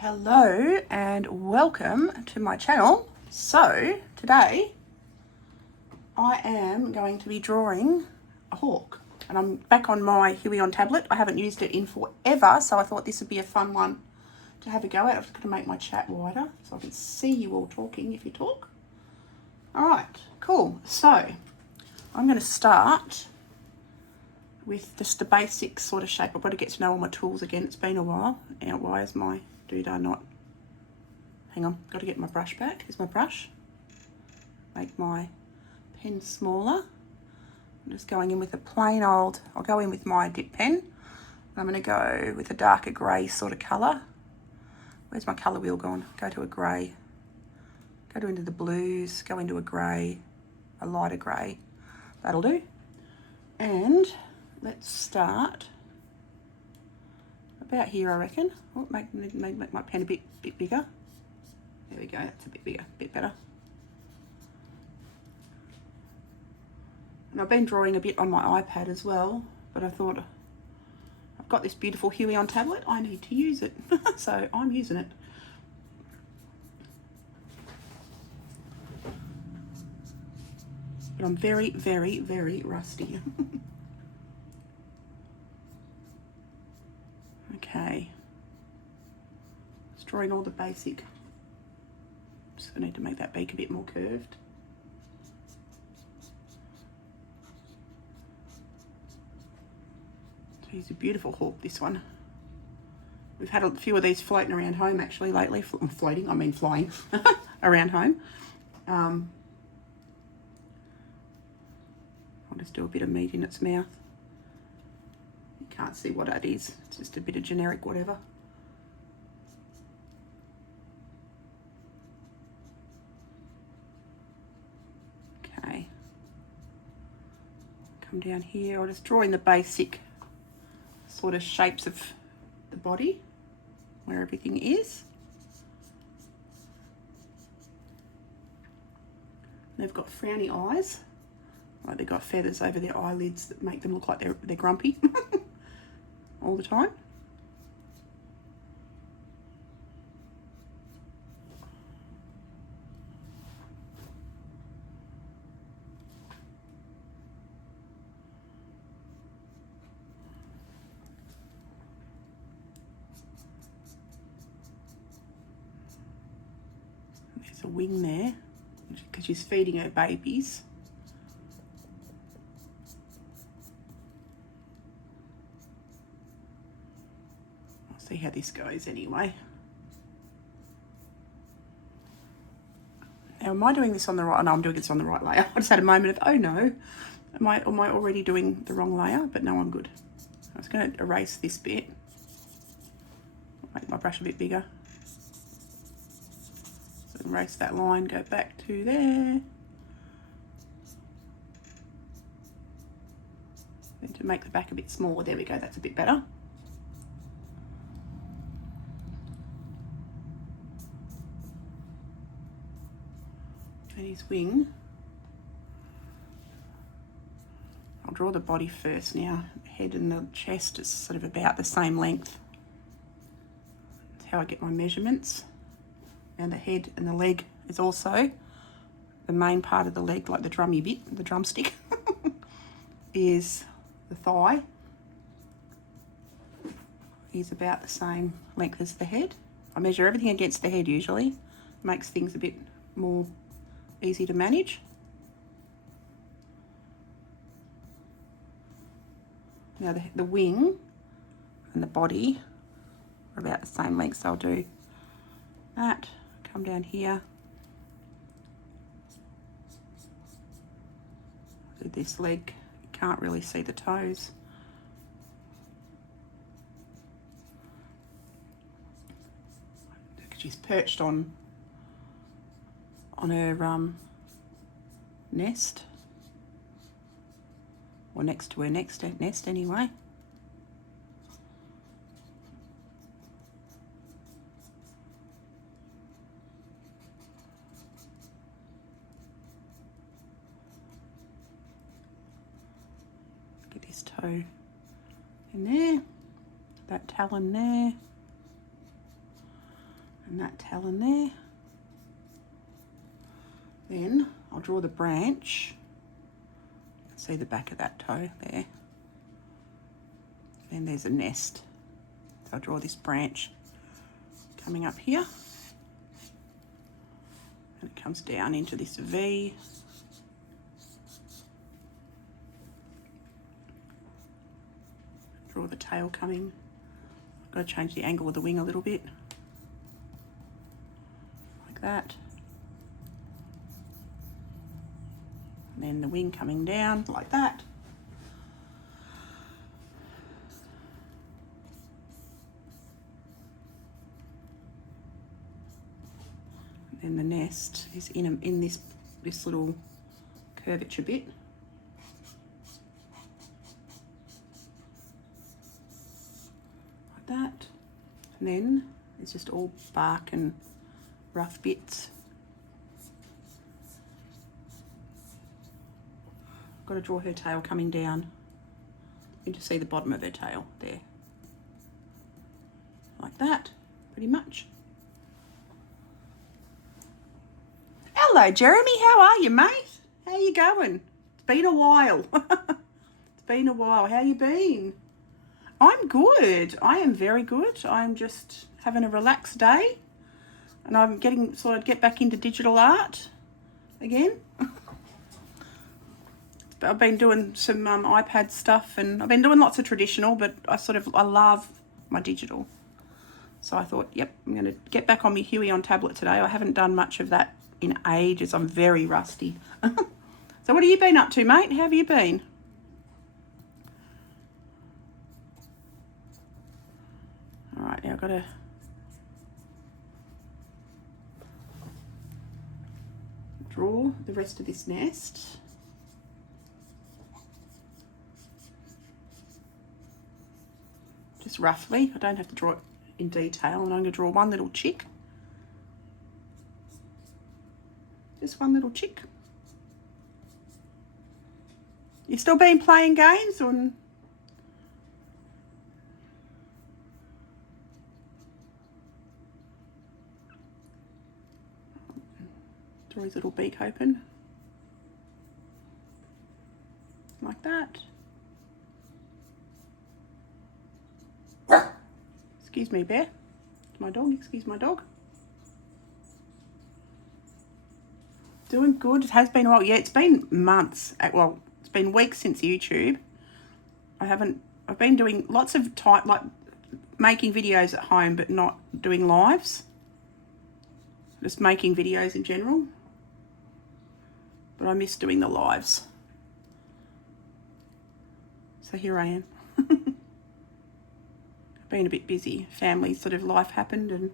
Hello and welcome to my channel. So today I am going to be drawing a hawk, and I'm back on my Huion tablet. I haven't used it in forever, so I thought this would be a fun one to have a go at. I'm just going to make my chat wider so I can see you all talking if you talk. All right, cool. So I'm going to start with just the basic sort of shape. I've got to get to know all my tools again. It's been a while. And why is my doodah not? Hang on, got to get my brush back. Here's my brush. Make my pen smaller. I'm just going in with a plain old, I'll go in with my dip pen. I'm going to go with a darker grey sort of colour. Where's my colour wheel gone? Go to a grey. Go into the blues, go into a grey, a lighter grey. That'll do. And let's start about here, I reckon. Oh, make my pen a bit bigger. There we go, that's a bit bigger, a bit better. And I've been drawing a bit on my iPad as well, but I thought I've got this beautiful Huion tablet, I need to use it. So I'm using it. But I'm very, very, very rusty. Okay. Just drawing all the basic. Just I need to make that beak a bit more curved. He's a beautiful hawk, this one. We've had a few of these floating around home actually lately. Floating, I mean flying around home. I'll just do a bit of meat in its mouth. You can't see what that is. It's just a bit of generic whatever. Okay. Come down here. I'll just draw in the basic sort of shapes of the body, where everything is. They've got frowny eyes, like they've got feathers over their eyelids that make them look like they're grumpy all the time. There's a wing there because she's feeding her babies. I'll see how this goes anyway. Now, am I doing this on the right? No, I'm doing this on the right layer. I just had a moment of, oh no, am I already doing the wrong layer? But no, I'm good. I was going to erase this bit. Make my brush a bit bigger. So erase that line, go back to there. Then to make the back a bit smaller, there we go, that's a bit better. And his wing. I'll draw the body first now. The head and the chest is sort of about the same length. That's how I get my measurements. And the head and the leg is also the main part of the leg, like the drummy bit, the drumstick, is the thigh. Is about the same length as the head. I measure everything against the head usually. Makes things a bit more easy to manage. Now the wing and the body are about the same length, so I'll do that. Come down here. Do this leg. You can't really see the toes. She's perched on her nest, or next to her nest anyway. Get this toe in there, that talon there. And that talon there. Then I'll draw the branch. See the back of that toe there. Then there's a nest. So I'll draw this branch coming up here. And it comes down into this V. Draw the tail coming. I've got to change the angle of the wing a little bit. Like that. And then the wing coming down like that. And the nest is in this little curvature bit. Like that. And then it's just all bark and rough bits. Got to draw her tail coming down. You can just see the bottom of her tail there. Like that, pretty much. Hello, Jeremy. How are you, mate? How you going? It's been a while. It's been a while. How you been? I'm good. I am very good. I'm just having a relaxed day. And I'm get back into digital art again. I've been doing some iPad stuff, and I've been doing lots of traditional, but I love my digital. So I thought, yep, I'm going to get back on my Huey on tablet today. I haven't done much of that in ages. I'm very rusty. So what have you been up to, mate? How have you been? All right, now I've got to draw the rest of this nest. Just roughly. I don't have to draw it in detail. And I'm going to draw one little chick. Just one little chick. You still been playing games or? Draw his little beak open. Like that. Excuse me, Bear. It's my dog. Excuse my dog. Doing good. It has been a while. Yeah, it's been months. Well, it's been weeks since YouTube. I've been doing lots of time, like making videos at home, but not doing lives. Just making videos in general. But I miss doing the lives. So here I am. Been a bit busy. Family sort of life happened and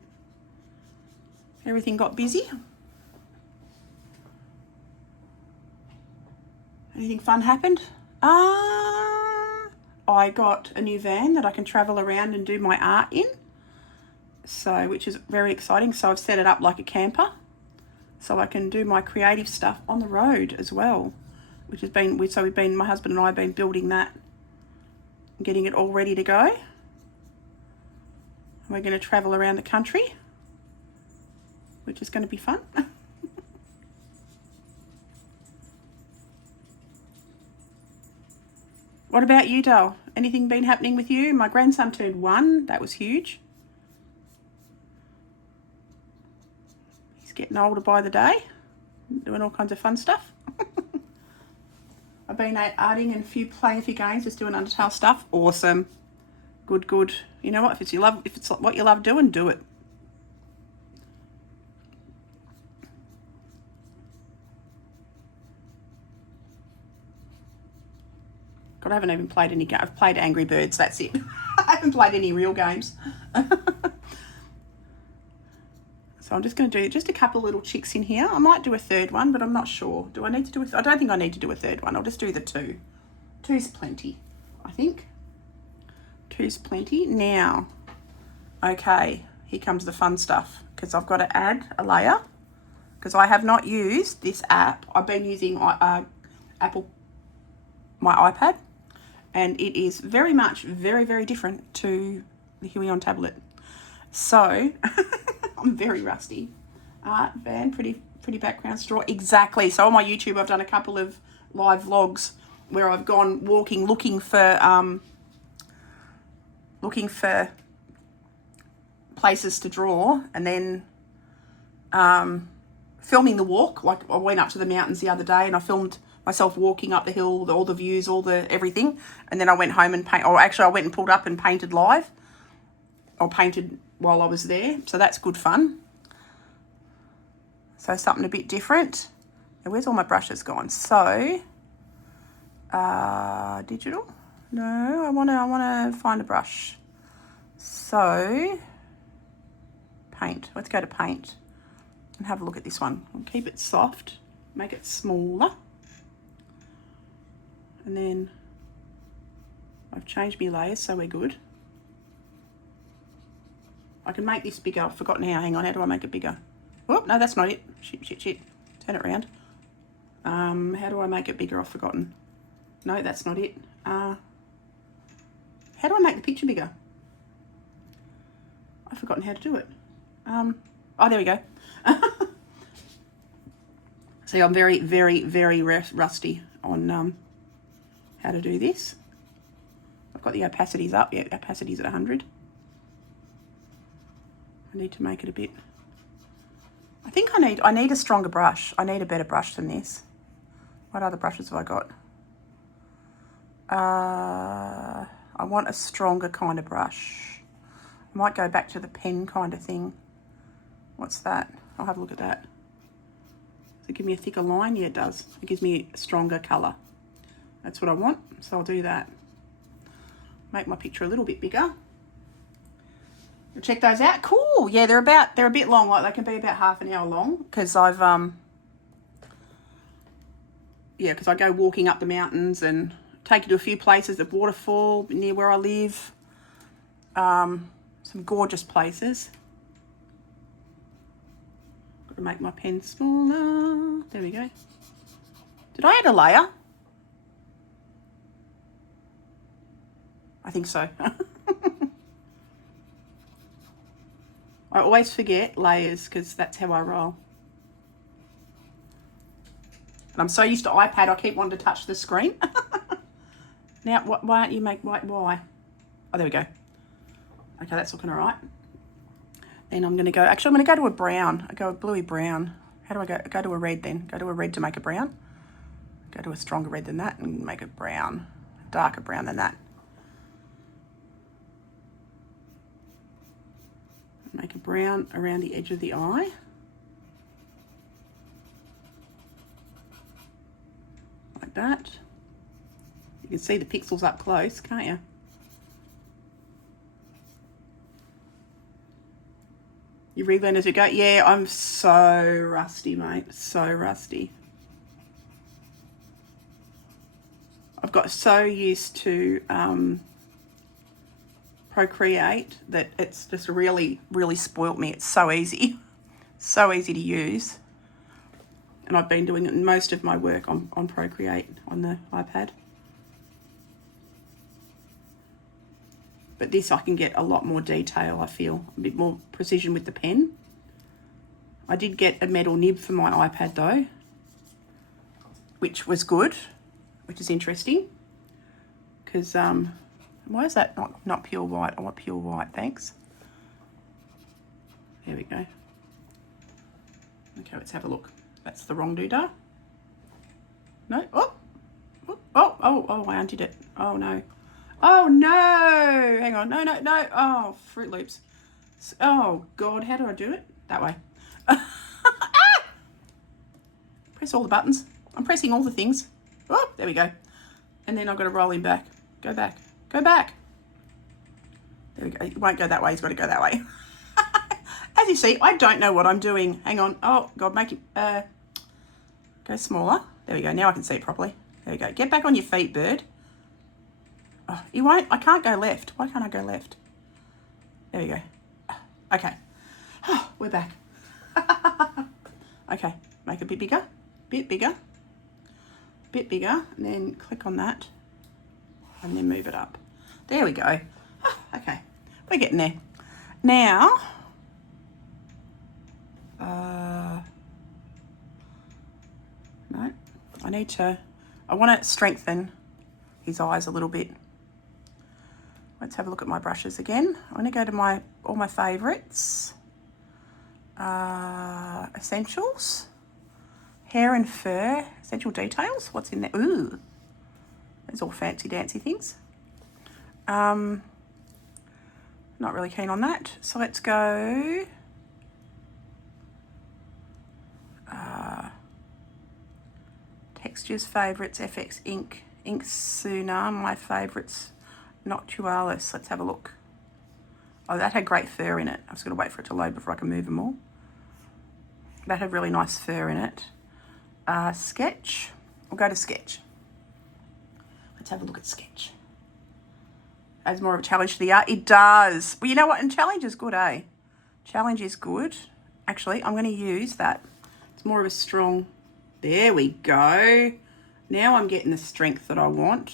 everything got busy. Anything fun happened? I got a new van that I can travel around and do my art in. So, which is very exciting. So I've set it up like a camper. So I can do my creative stuff on the road as well. Which has been, my husband and I have been building that. Getting it all ready to go. We're going to travel around the country, which is going to be fun. What about you, doll? Anything been happening with you? My grandson turned 1. That was huge. He's getting older by the day, doing all kinds of fun stuff. I've been arting and playing a few games, just doing Undertale stuff. Awesome. Good, good. You know what? If it's what you love doing, do it. God, I haven't even played any games. I've played Angry Birds, that's it. I haven't played any real games. So I'm just going to do just a couple of little chicks in here. I might do a third one, but I'm not sure. Do I need to do I don't think I need to do a third one. I'll just do the 2. 2's plenty, I think. 2's plenty. Now, okay, here comes the fun stuff, because I've got to add a layer, because I have not used this app. I've been using Apple, my iPad, and it is very much, very, very different to the Huey on tablet. So, I'm very rusty. Art, van, pretty background, straw. Exactly. So on my YouTube, I've done a couple of live vlogs where I've gone walking, looking for places to draw, and then filming the walk. Like I went up to the mountains the other day and I filmed myself walking up the hill, all the views, all the everything. And then I went home and I went and pulled up and painted live, or painted while I was there. So that's good fun. So something a bit different. And where's all my brushes gone? So, digital. No, I wanna find a brush. So, paint. Let's go to paint and have a look at this one. I'll keep it soft, make it smaller. And then I've changed my layers, so we're good. I can make this bigger. I've forgotten how. Hang on, how do I make it bigger? Oh, no, that's not it. Shit. Turn it around. How do I make it bigger? I've forgotten. No, that's not it. How do I make the picture bigger? I've forgotten how to do it. Oh, there we go. See, I'm very, very, very rusty on how to do this. I've got the opacities up. Yeah, opacity's at 100. I need to make it a bit. I think I need a stronger brush. I need a better brush than this. What other brushes have I got? I want a stronger kind of brush. I might go back to the pen kind of thing. What's that? I'll have a look at that. Does it give me a thicker line? Yeah, it does. It gives me a stronger colour. That's what I want, so I'll do that. Make my picture a little bit bigger. Check those out. Cool. Yeah, they're a bit long. Like they can be about half an hour long because I've because I go walking up the mountains and take you to a few places, the waterfall near where I live. Some gorgeous places. Got to make my pen smaller. There we go. Did I add a layer? I think so. I always forget layers because that's how I roll. And I'm so used to iPad, I keep wanting to touch the screen. Now, why aren't you why? Oh, there we go. Okay, that's looking all right. Then I'm going to go, actually, I'm going to go to a brown. I go a bluey brown. How do I go? Go to a red then. Go to a red to make a brown. Go to a stronger red than that and make it brown. Darker brown than that. Make a brown around the edge of the eye. Like that. You can see the pixels up close, can't you? You relearn as you go. Yeah, I'm so rusty, mate. So rusty. I've got so used to Procreate that it's just really, really spoilt me. It's so easy. So easy to use. And I've been doing most of my work on Procreate on the iPad. But this I can get a lot more detail, I feel. A bit more precision with the pen. I did get a metal nib for my iPad though, which was good, which is interesting. Because, why is that not pure white? I want pure white, thanks. There we go. Okay, let's have a look. That's the wrong doodah. No, oh, I undid it. Oh no. Oh no, hang on, no, oh, Fruit Loops. Oh God, how do I do it? That way. Ah! Press all the buttons. I'm pressing all the things. Oh, there we go. And then I've got to roll him back. Go back. Go back. There we go. It won't go that way. He's got to go that way. As you see, I don't know what I'm doing. Hang on. Oh, God, make it go smaller. There we go. Now I can see it properly. There we go. Get back on your feet, bird. Oh, you won't. I can't go left. Why can't I go left? There we go. Okay. Oh, we're back. Okay. Make it a bit bigger. Bit bigger. Bit bigger. And then click on that. And then move it up. There we go. Oh, okay. We're getting there. Now, No, I want to strengthen his eyes a little bit. Let's have a look at my brushes again. I'm going to go to all my favourites. Essentials. Hair and fur. Essential details. What's in there? Ooh. There's all fancy dancy things. Not really keen on that. So let's go... Textures, favourites, FX Ink, Ink Sooner, my favourites, Noctualis. Let's have a look. Oh, that had great fur in it. I was going to wait for it to load before I can move them all. That had really nice fur in it. Sketch. We'll go to Sketch. Let's have a look at Sketch. Adds more of a challenge to the art. It does. Well, you know what? And challenge is good, eh? Challenge is good. Actually, I'm going to use that. It's more of a strong... There we go. Now I'm getting the strength that I want.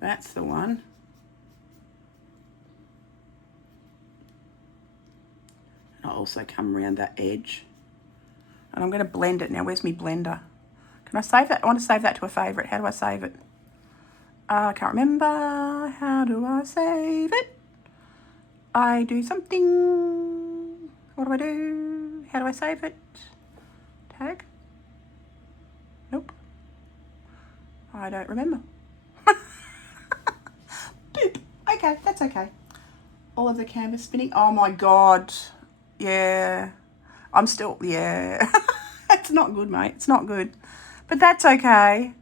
That's the one. And I'll also come around that edge. And I'm going to blend it now. Where's my blender? Can I save that? I want to save that to a favourite. How do I save it? I can't remember. How do I save it? I do something. What do I do? How do I save it? Tag? Nope. I don't remember. Boop. Okay, that's okay. All of the canvas spinning. Oh my God. Yeah. I'm still, yeah. It's not good, mate. It's not good. But that's okay.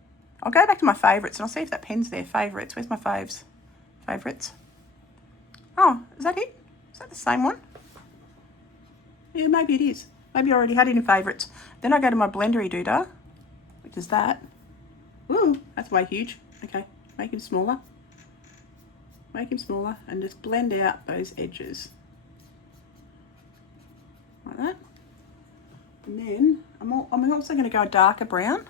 I'll go back to my favourites and I'll see if that pen's there. Favourites. Where's my faves? Favourites. Oh, is that it? Is that the same one? Yeah, maybe it is. Maybe I already had it in favourites. Then I go to my blendery doodah, which is that. Ooh, that's way huge. Okay, make him smaller. Make him smaller and just blend out those edges. Like that. And then I'm also going to go a darker brown.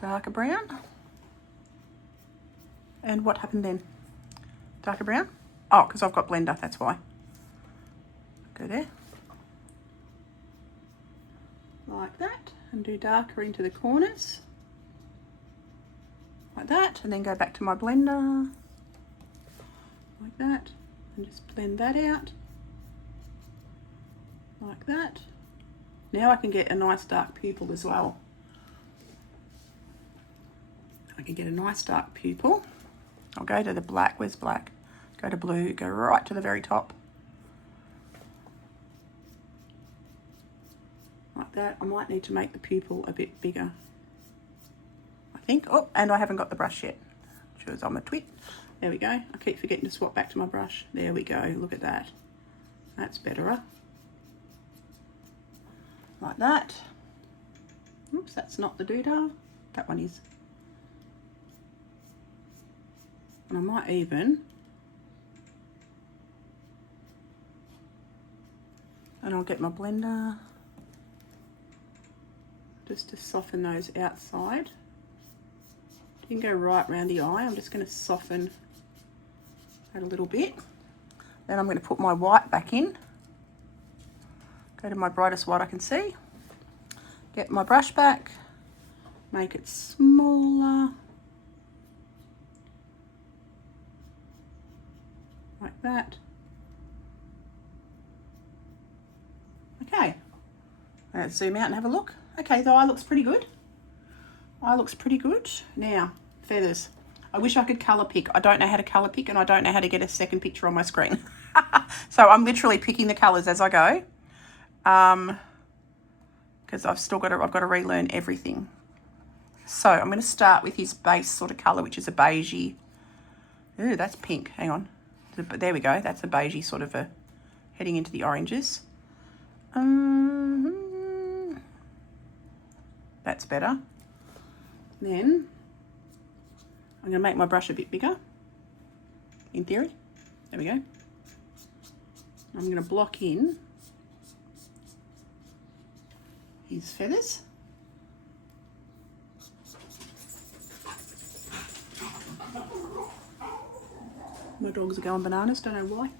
Darker brown. And what happened then? Darker brown? Oh, because I've got blender, that's why. Go there. Like that, and do darker into the corners. Like that, and then go back to my blender. Like that, and just blend that out. Like that. Now I can get a nice dark pupil as well. I can get a nice dark pupil. I'll go to the black. Where's black? Go to blue, go right to the very top. Like that. I might need to make the pupil a bit bigger, I think. Oh, and I haven't got the brush yet. Which was on my tweet. There we go. I keep forgetting to swap back to my brush. There we go. Look at that. That's better. Like that. Oops, that's not the doodah. That one is. And I might even... And I'll get my blender just to soften those outside. You can go right around the eye. I'm just going to soften that a little bit. Then I'm going to put my white back in. Go to my brightest white I can see. Get my brush back. Make it smaller. Like that. Okay. Let's zoom out and have a look. Okay, the eye looks pretty good. Eye looks pretty good. Now, feathers. I wish I could colour pick. I don't know how to colour pick and I don't know how to get a second picture on my screen. So I'm literally picking the colours as I go. Because I've got to relearn everything. So I'm going to start with his base sort of colour, which is a beigey. Ooh, that's pink. Hang on. There we go. That's a beigey sort of a heading into the oranges. That's better. Then I'm going to make my brush a bit bigger, in theory. There we go. I'm going to block in his feathers. My dogs are going bananas, don't know why.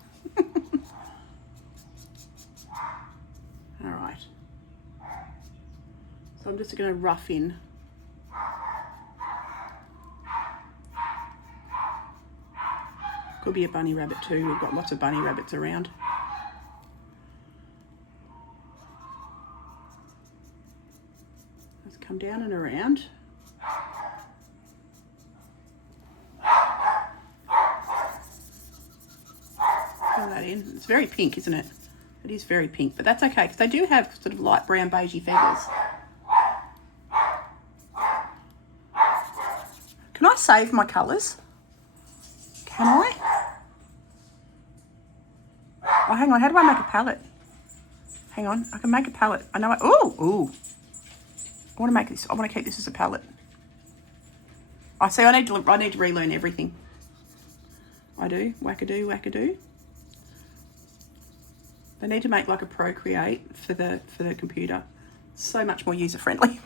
So I'm just going to rough in. Could be a bunny rabbit too. We've got lots of bunny rabbits around. Let's come down and around. Fill that in. It's very pink, isn't it? It is very pink, but that's okay because they do have sort of light brown beigey feathers. Can I save my colours? Can I? Oh, hang on. How do I make a palette? Hang on. I can make a palette. I know. Ooh. I want to make this. I want to keep this as a palette. I see. I need to relearn everything. I do. Wackadoo, wackadoo. They need to make like a Procreate for the computer. It's so much more user friendly.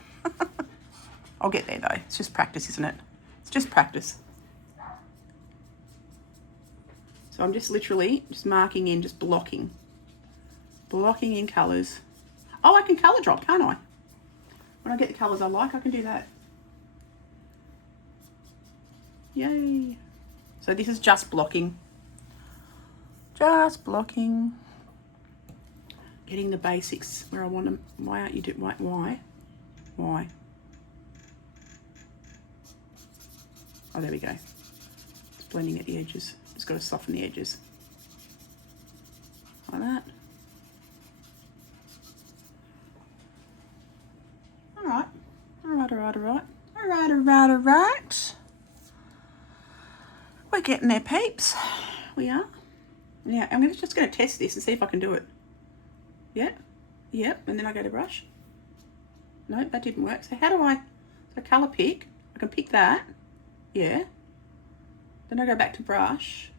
I'll get there though. It's just practice, isn't it? It's just practice. So I'm just literally just marking in, just blocking in colours. Oh, I can colour drop, can't I? When I get the colours I like, I can do that. Yay. So this is just blocking. Just blocking. Getting the basics where I want them. Why aren't you doing, why? Oh, there we go. It's blending at the edges. Just got to soften the edges. Like that. All right. We're getting there, peeps. We are. Yeah, I'm just going to test this and see if I can do it. Yeah. Yep. And then I go to brush. No, that didn't work. So how do I, so colour pick. I can pick that. Yeah. Then I go back to brush.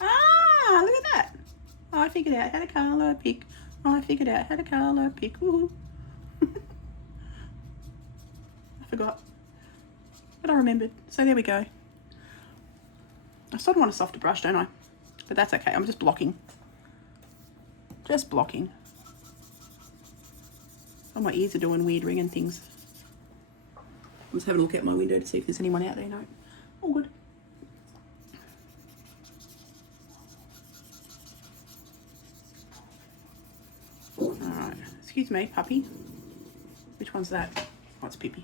Ah, look at that. Oh, I figured out how to colour pick. Woohoo. I forgot. But I remembered. So there we go. I sort of want a softer brush, don't I? But that's okay. I'm just blocking. Just blocking. Oh, my ears are doing weird ringing things. I'm just having a look out my window to see if there's anyone out there. No. All good. Alright. Excuse me, puppy. Which one's that? Oh, it's Pippi.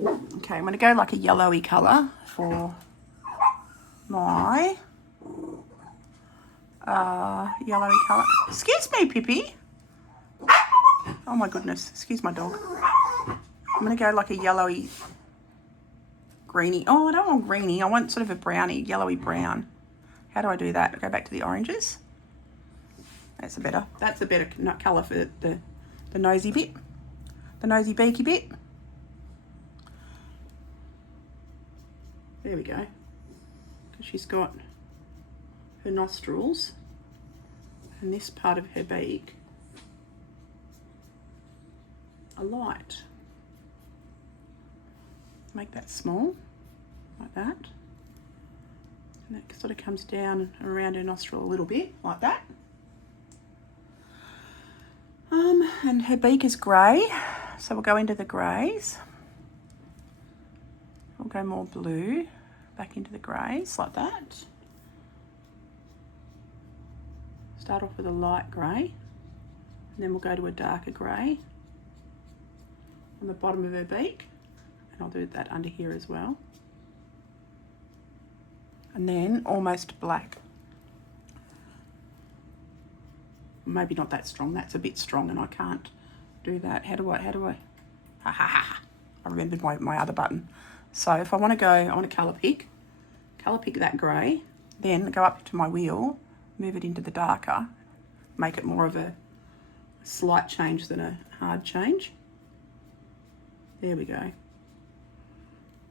Okay, I'm going to go like a yellowy colour for my yellowy colour. Excuse me, Pippi. Oh my goodness. Excuse my dog. I'm going to go like a yellowy greeny. Oh, I don't want greeny. I want sort of a browny, yellowy brown. How do I do that? Go back to the oranges. That's a better colour for the nosy bit. The nosy beaky bit. There we go. Because she's got her nostrils and this part of her beak are light. Make that small, like that. And that sort of comes down around her nostril a little bit, like that. And her beak is grey, so we'll go into the greys. We'll go more blue, back into the greys, like that. Start off with a light grey, and then we'll go to a darker grey on the bottom of her beak, and I'll do that under here as well. And then almost black. Maybe not that strong, that's a bit strong and I can't do that. How do I? I remembered my other button. So if I want to go, I want to colour pick that grey, then go up to my wheel, move it into the darker, make it more of a slight change than a hard change. There we go.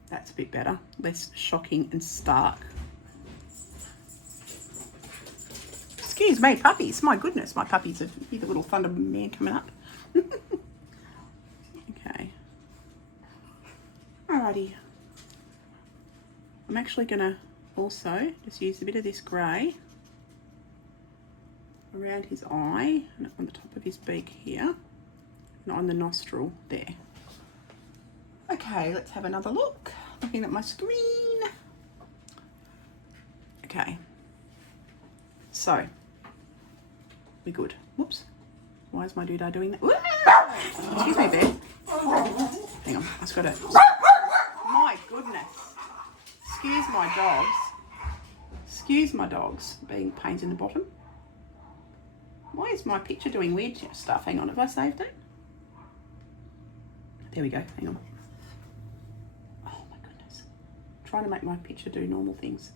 That's a bit better, less shocking and stark. Excuse me, puppies. My goodness, my puppies are here, the little thunder man coming up. Okay. Alrighty. I'm actually going to also just use a bit of this grey around his eye and on the top of his beak here. on the nostril there. Okay, let's have another look. Looking at my screen. Okay. So, we're good. Whoops. Why is my doodah doing that? Excuse me, Bear. Hang on, I just got to... My goodness. Excuse my dogs. Excuse my dogs being pains in the bottom. Why is my picture doing weird stuff? Hang on, have I saved it? There we go, hang on. Oh my goodness. I'm trying to make my picture do normal things.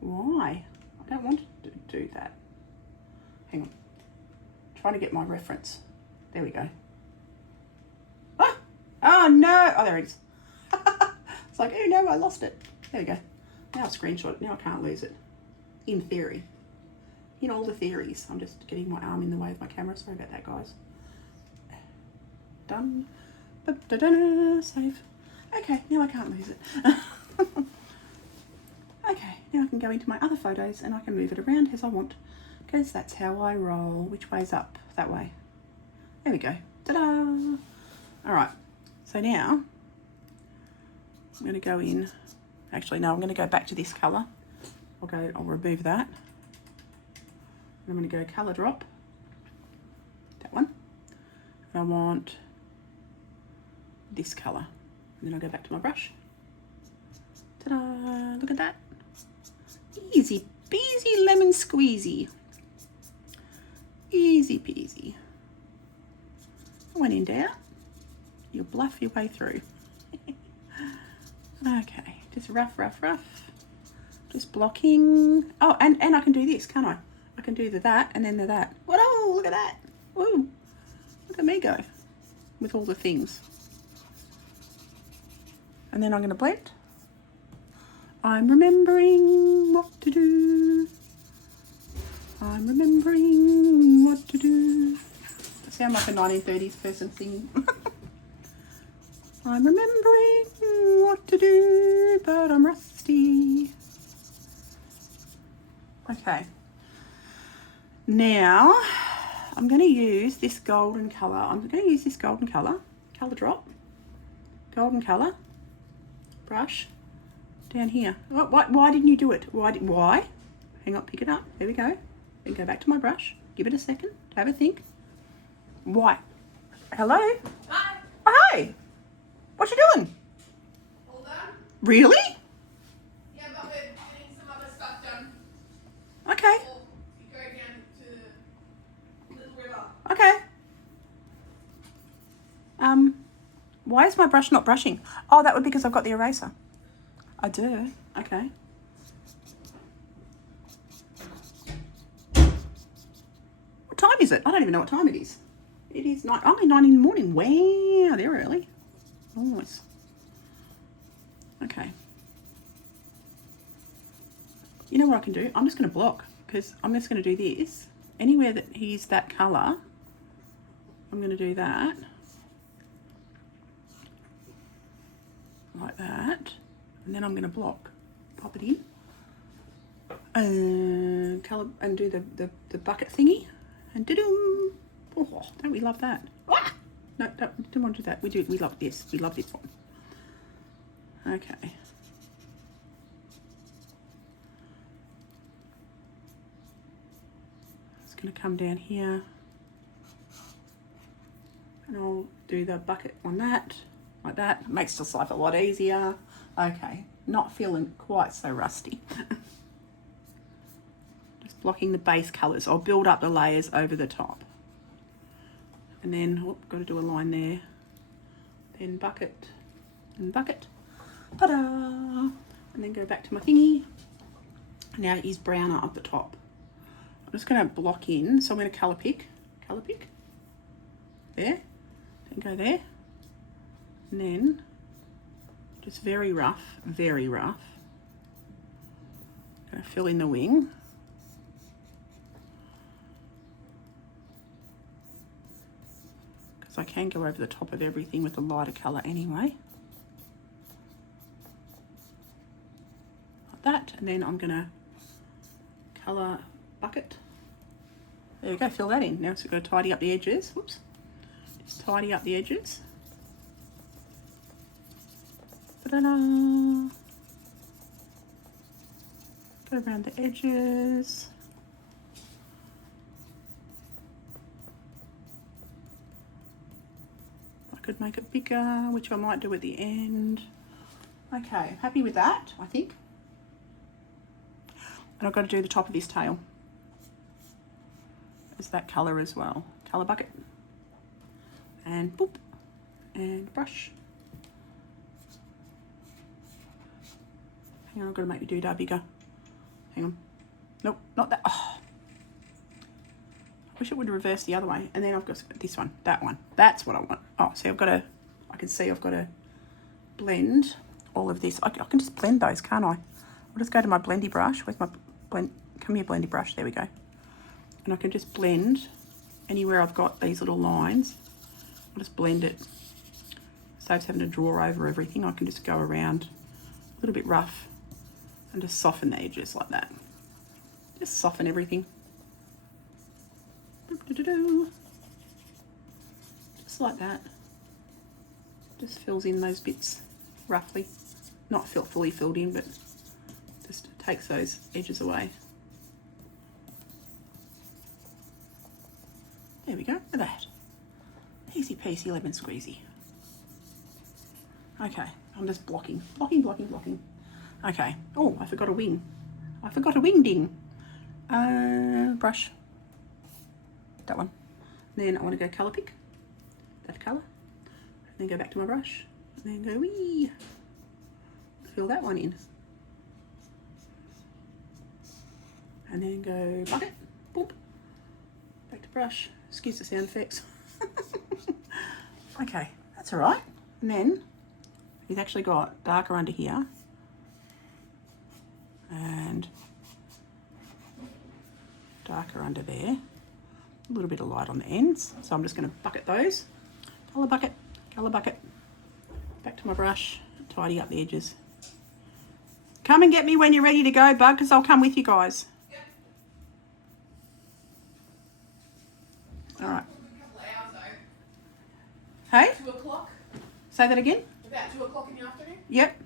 Why? I don't want to do that. Hang on. I'm trying to get my reference. There we go. Ah! Oh no! Oh, there it is. It's like, oh no, I lost it. There we go. Now I've screenshot it. Now I can't lose it. In theory. In all the theories. I'm just getting my arm in the way of my camera. Sorry about that, guys. Done. Da-da-da. Save. Okay, now I can't lose it. Okay, now I can go into my other photos and I can move it around as I want, because that's how I roll. Which way's up? That way. There we go. Ta-da! Alright, so now I'm going to go in. Actually, no, I'm going to go back to this colour. I'll remove that. I'm going to go colour drop. That one. And I want this colour. And then I'll go back to my brush. Ta-da! Look at that. Easy peasy lemon squeezy. Easy peasy. When in doubt, you'll bluff your way through. Okay, just rough. Just blocking. Oh, and I can do this, can't I? I can do the that and then the that. Whoa, look at that. Woo. Look at me go with all the things. And then I'm going to blend. I'm remembering what to do. I'm remembering what to do. I sound like a 1930s person singing. I'm remembering what to do, but I'm rusty. Okay. Now, I'm going to use this golden colour. I'm going to use this golden colour. Colour drop. Golden colour. Brush. Down here. Why didn't you do it? Why? Hang on, pick it up. There we go. Then go back to my brush. Give it a second. Have a think. Why? Hello? Hi. Hi. What you doing? All done? Really? Yeah, but we're getting some other stuff done. Okay. Before we go down to Little River. Okay. Why is my brush not brushing? Oh, that would be because I've got the eraser. I do. Okay. What time is it? I don't even know what time it is. It is only 9 in the morning. Wow, they're early. Nice. Okay. You know what I can do? I'm just going to block, because I'm just going to do this. Anywhere that he's that colour, I'm going to do that. Like that. And then I'm going to block. Pop it in. Colour and do the bucket thingy. And da-dum. Oh, don't we love that? Ah! No, don't want to do that. We love this. We love this one. Okay. It's going to come down here. And I'll do the bucket on that. Like that. Makes this life a lot easier. Okay. Not feeling quite so rusty. Just blocking the base colours. I'll build up the layers over the top. And then, got to do a line there. Then bucket and bucket. Ta-da! And then go back to my thingy. Now it is browner at the top. I'm just going to block in. So I'm going to colour pick. Colour pick. There. Then go there. And then just very rough. Very rough. Going to fill in the wing. I can go over the top of everything with a lighter colour anyway. Like that. And then I'm going to colour bucket. There we go, fill that in. Now it's got to tidy up the edges. Whoops. tidy up the edges. Ta-da! Go around the edges. I could make it bigger, which I might do at the end. Okay, happy with that, I think. And I've got to do the top of his tail. It's that colour as well. Colour bucket. And boop. And brush. Hang on, I've got to make the doodah bigger. Hang on. Nope, not that. Oh. I wish it would reverse the other way. And then I've got this one, that one. That's what I want. Oh, see, I've got to, I can see I've got to blend all of this. I can just blend those, can't I? I'll just go to my blendy brush. Where's my blend? Come here, blendy brush. There we go. And I can just blend anywhere I've got these little lines. I'll just blend it. Saves having to draw over everything. I can just go around a little bit rough and just soften the edges like that. Just soften everything. Just like that. Just fills in those bits roughly. Not fully filled in, but just takes those edges away. There we go, look at that. Easy peasy lemon squeezy. Okay, I'm just blocking. Okay, oh, I forgot a wing. I forgot a wing ding. Brush. That one. Then I want to go colour pick. That colour. And then go back to my brush. And then go wee. Fill that one in. And then go bucket. Boop. Back to brush. Excuse the sound effects. Okay, that's all right. And then he's actually got darker under here. And darker under there. A little bit of light on the ends. So I'm just going to bucket those. Colour bucket, colour bucket. Back to my brush. Tidy up the edges. Come and get me when you're ready to go, Bug, because I'll come with you guys. Yep. All right. A couple of hours though. Hey? 2 o'clock. Say that again? About 2 o'clock in the afternoon. Yep.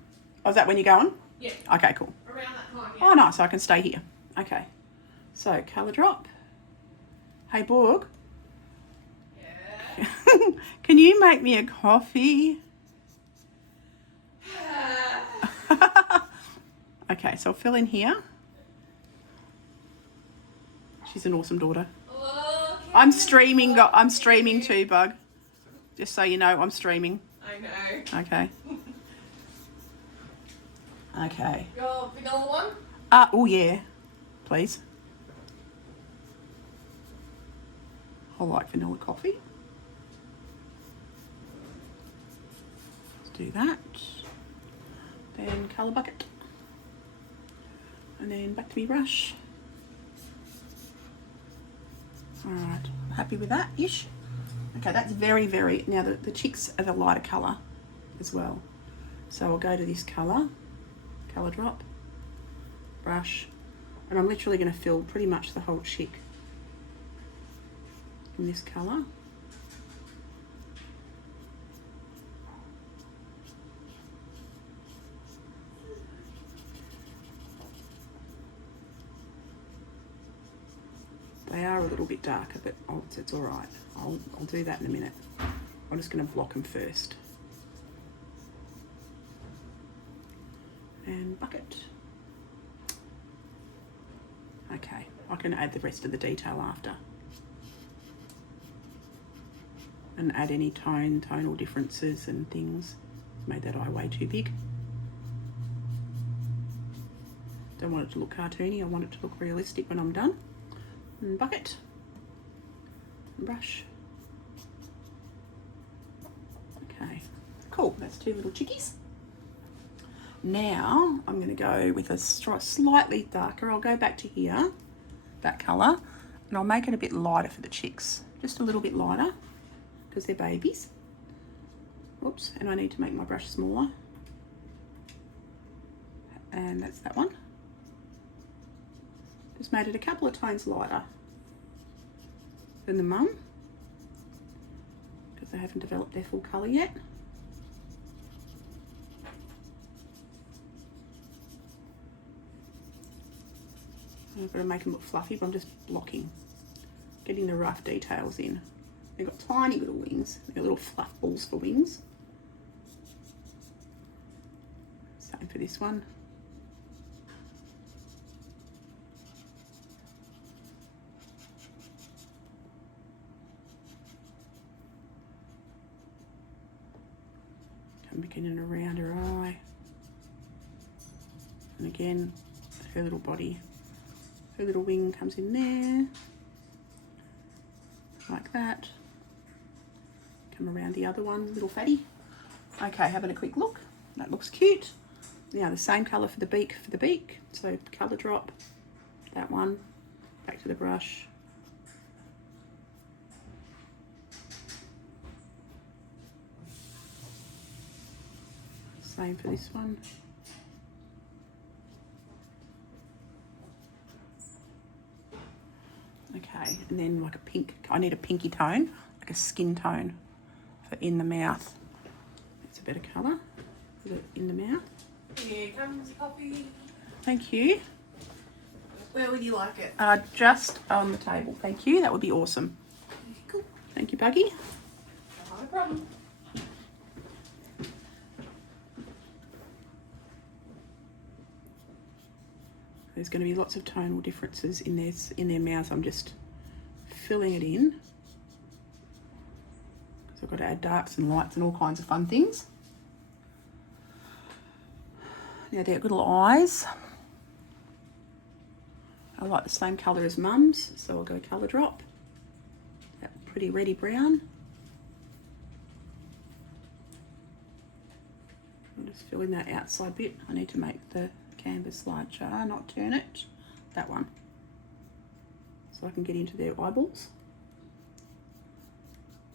Oh, is that when you're going? Yeah. Okay, cool. Around that time. Yeah. Oh, nice. I can stay here. Okay. So, colour drop. Hey, Borg. Yeah. Can you make me a coffee? Okay, so I'll fill in here. She's an awesome daughter. Look, I'm streaming. I'm streaming too, Bug. Just so you know, I'm streaming. I know. Okay. Okay. Your vanilla one? Oh yeah, please. I like vanilla coffee. Let's do that. Then colour bucket. And then back to me brush. Alright, happy with that ish. Okay, that's very, very, now the chicks are the lighter colour as well. So I'll go to this colour drop, brush, and I'm literally going to fill pretty much the whole chick in this colour. They are a little bit darker, but it's all right. I'll do that in a minute. I'm just going to block them first. And bucket. Okay, I can add the rest of the detail after. And add any tonal differences and things. Made that eye way too big. Don't want it to look cartoony, I want it to look realistic when I'm done. And bucket. And brush. Okay, cool, that's 2 little chickies. Now I'm going to go with a slightly darker. I'll go back to here, that colour, and I'll make it a bit lighter for the chicks. Just a little bit lighter because they're babies. Oops, and I need to make my brush smaller. And that's that one. Just made it a couple of tones lighter than the mum because They haven't developed their full colour yet. I've got to make them look fluffy, but I'm just blocking, getting the rough details in. They've got tiny little wings. They've got little fluff balls for wings. Same for this one. I'm beginning around her eye. And again, her little body. Her little wing comes in there. Like that. Come around the other one, little fatty. Okay, having a quick look. That looks cute. Now the same colour for the beak So colour drop, that one, back to the brush. Same for this one. Okay, and then like a pink, I need a pinky tone, like a skin tone for in the mouth. It's a better colour for the in the mouth. Here comes the coffee. Thank you. Where would you like it? Just on the table, thank you. That would be awesome. Cool. Thank you, Buggy. Not a problem. There's going to be lots of tonal differences in their mouth. I'm just filling it in. Because I've got to add darks and lights and all kinds of fun things. Now they've got little eyes. I like the same colour as Mum's, so I'll go colour drop. That pretty reddy brown. I'm just filling that outside bit. I need to make the canvas larger, not turn it. That one. So I can get into their eyeballs.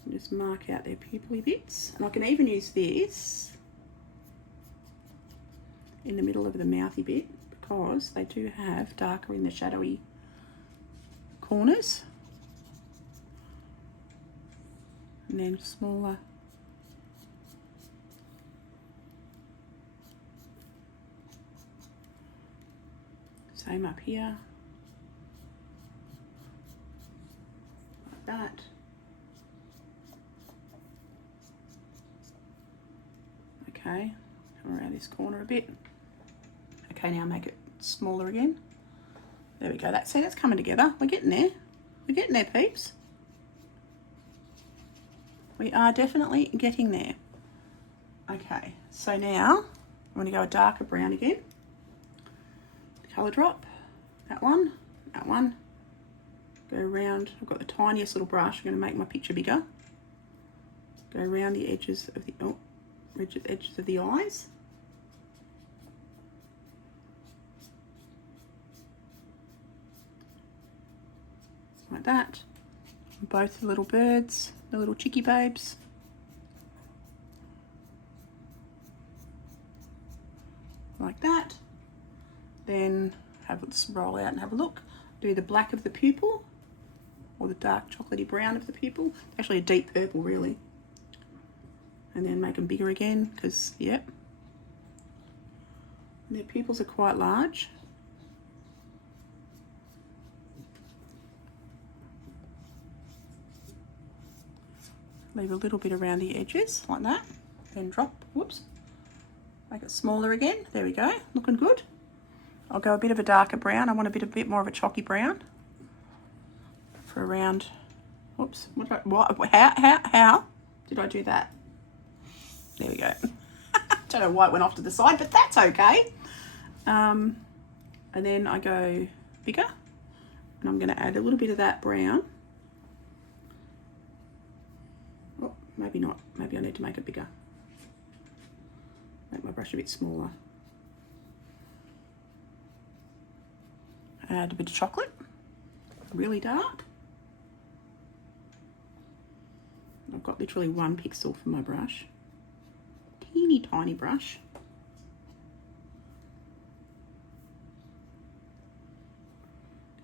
And just mark out their pupil bits. And I can even use this in the middle of the mouthy bit because they do have darker in the shadowy corners. And then smaller same up here, like that. Okay, come around this corner a bit. Okay, now make it smaller again. There we go, that's it, it's coming together. We're getting there. We're getting there, peeps. We are definitely getting there. Okay, so now I'm going to go a darker brown again. Colour drop, that one, go around. I've got the tiniest little brush. I'm going to make my picture bigger. Go around the edges of the edges of the eyes. Like that. Both the little birds, the little chickie babes. Like that. Then let's roll out and have a look. Do the black of the pupil or the dark chocolatey brown of the pupil. Actually a deep purple really. And then make them bigger again because, yep. And their pupils are quite large. Leave a little bit around the edges like that. Then drop, whoops. Make it smaller again. There we go, looking good. I'll go a bit of a darker brown. I want a bit more of a chalky brown for around. Whoops! How did I do that? There we go. Don't know why it went off to the side, but that's okay. And then I go bigger, and I'm going to add a little bit of that brown. Oh, maybe not. Maybe I need to make it bigger. Make my brush a bit smaller. Add a bit of chocolate, really dark. I've got literally 1 pixel for my brush. Teeny tiny brush.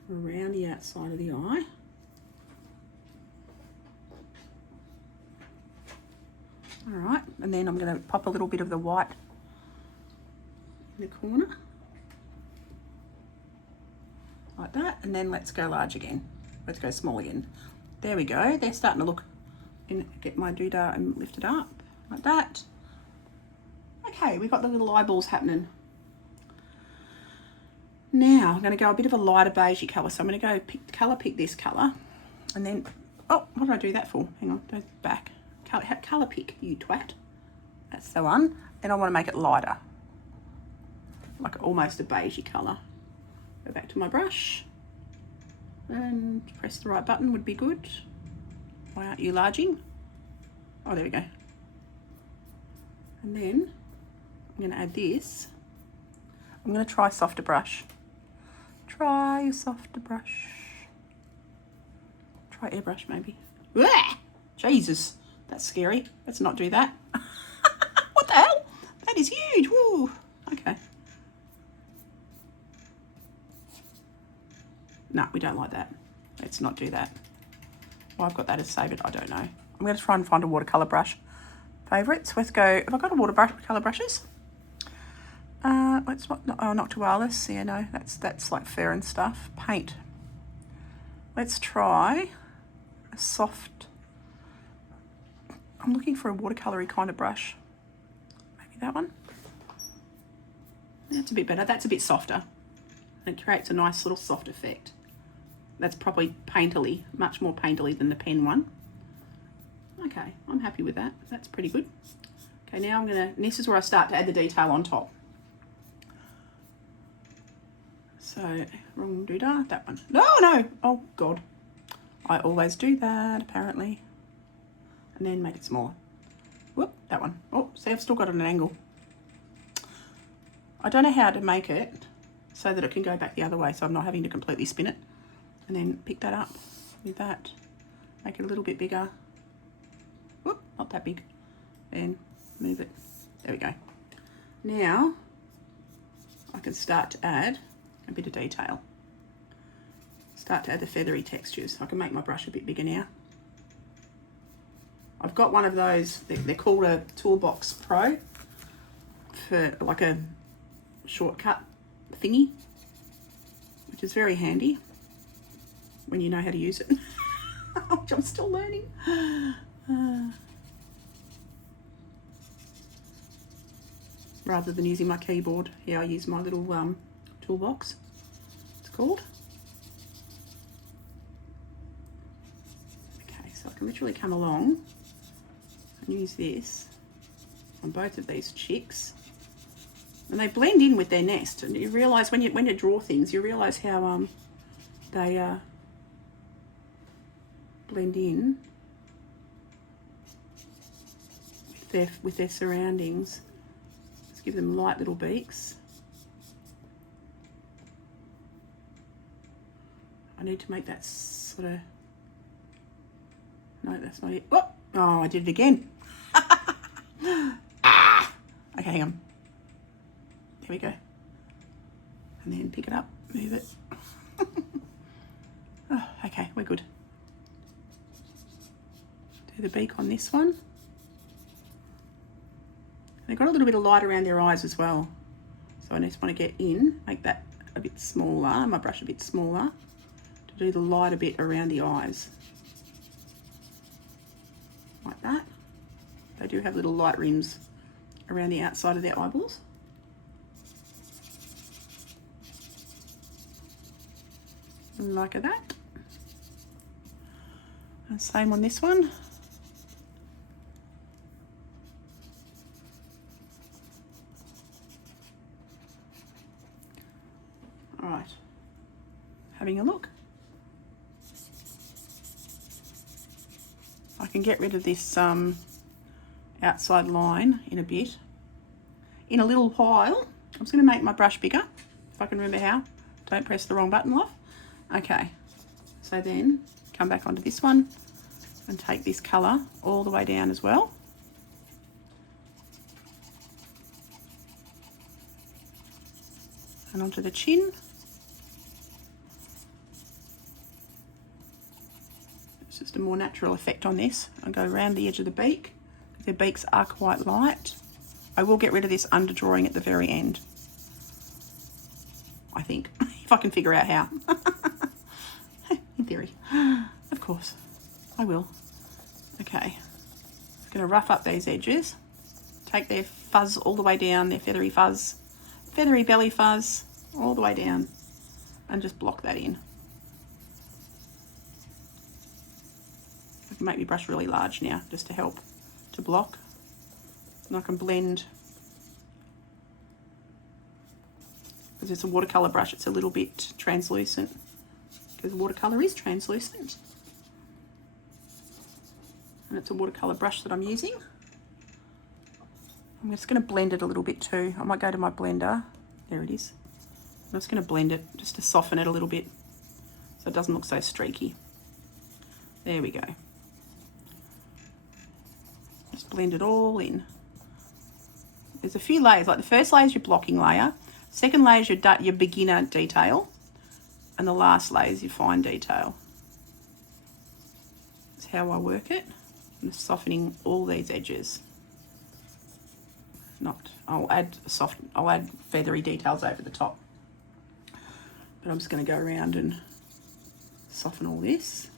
Around the outside of the eye. And then I'm going to pop a little bit of the white in the corner. Like that. And then let's go large again. Let's go small again. There we go. They're starting to look, and get my doodah and lift it up like that. Okay, we've got the little eyeballs happening. Now I'm going to go a bit of a lighter beigey colour. So I'm going to go pick this colour. And then, oh, what did I do that for? Hang on, go back. Colour pick, you twat. That's the one. Then I want to make it lighter. Like almost a beigey colour. Go back to my brush. And press the right button would be good. Why aren't you larging? Oh, there we go. And then I'm going to add this. I'm going to try softer brush. Try a softer brush. Try airbrush maybe. Blah! Jesus, that's scary. Let's not do that. What the hell? That is huge. Woo. Okay. No, we don't like that. Let's not do that. Why I've got that as saved, I don't know. I'm going to try and find a watercolour brush. Favourites. Let's go. Have I got a watercolour brushes? Let's not. Oh, Noctualis. Yeah, no, that's like fur and stuff. Paint. Let's try a soft. I'm looking for a watercolour-y kind of brush. Maybe that one. That's a bit better. That's a bit softer. And it creates a nice little soft effect. That's probably painterly, much more painterly than the pen one. Okay, I'm happy with that. That's pretty good. Okay, now I'm gonna, and this is where I start to add the detail on top. So, wrong doodah, that one. No, oh God. I always do that, apparently. And then make it smaller. Whoop, that one. Oh, see, I've still got it at an angle. I don't know how to make it so that it can go back the other way, so I'm not having to completely spin it. And then pick that up with that. Make it a little bit bigger. Whoop, not that big. And move it. There we go. Now, I can start to add a bit of detail. Start to add the feathery textures. I can make my brush a bit bigger now. I've got one of those, they're called a Toolbox Pro for like a shortcut thingy, which is very handy when you know how to use it, which I'm still learning. Rather than using my keyboard, yeah, I use my little toolbox, it's called. Okay, so I can literally come along and use this on both of these chicks. And they blend in with their nest. And you realise when you draw things, you realise how they blend in with their surroundings. Let's give them light little beaks. I need to make that sort of. No, that's not it. Oh, I did it again. Okay, hang on. There we go. And then pick it up, move it. Oh, okay, we're good. Do the beak on this one. They've got a little bit of light around their eyes as well. So I just want to get in, make that a bit smaller, my brush a bit smaller, to do the light a bit around the eyes. Like that. They do have little light rims around the outside of their eyeballs. Like that. And same on this one. All right, having a look. I can get rid of this outside line in a bit. In a little while, I'm just going to make my brush bigger, if I can remember how. Don't press the wrong button, love. Okay, so then come back onto this one and take this colour all the way down as well. And onto the chin. It's just a more natural effect on this. I'll go around the edge of the beak, Their beaks are quite light. I will get rid of this under drawing at the very end, I think, if I can figure out how. In theory, of course, I will. Okay, I'm going to rough up these edges. Take their fuzz all the way down, their feathery fuzz, feathery belly fuzz, all the way down, and just block that in. I can make my brush really large now, just to help to block. And I can blend. Because it's a watercolour brush, it's a little bit translucent. Because watercolour is translucent. And it's a watercolour brush that I'm using. I'm just going to blend it a little bit too. I might go to my blender. There it is. I'm just going to blend it just to soften it a little bit so it doesn't look so streaky. There we go. Just blend it all in. There's a few layers. Like the first layer is your blocking layer. Second layer is your beginner detail. And the last layer is your fine detail. That's how I work it. I'm just softening all these edges. I'll add feathery details over the top. But I'm just going to go around and soften all this.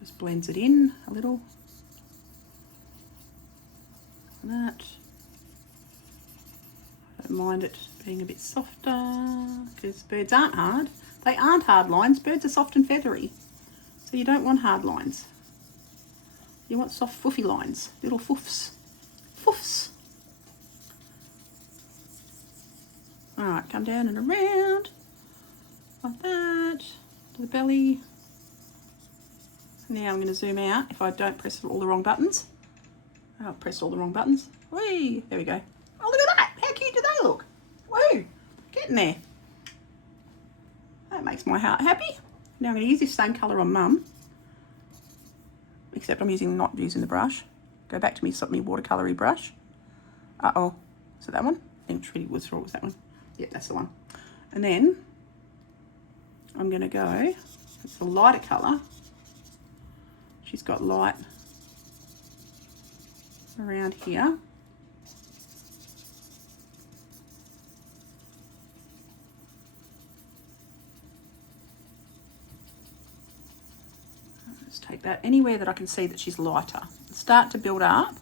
Just blends it in a little. Like that. I don't mind it being a bit softer because birds aren't hard. They aren't hard lines. Birds are soft and feathery. So you don't want hard lines. You want soft foofy lines, little foofs. Foofs. Alright, come down and around. Like that. To the belly. Now I'm going to zoom out if I don't press all the wrong buttons. Oh, I've pressed all the wrong buttons. Whee! There we go. Oh, look at that! How cute do they look? Woo! Getting there. That makes my heart happy. Now I'm going to use this same colour on Mum. Except I'm not using the brush. Go back to me watercolour-y brush. Uh-oh. Is it that one? I think Trudy was sure it was that one. Yep, that's the one. And then I'm going to go, it's the lighter colour. She's got light around here. Let's take that anywhere that I can see that she's lighter. Start to build up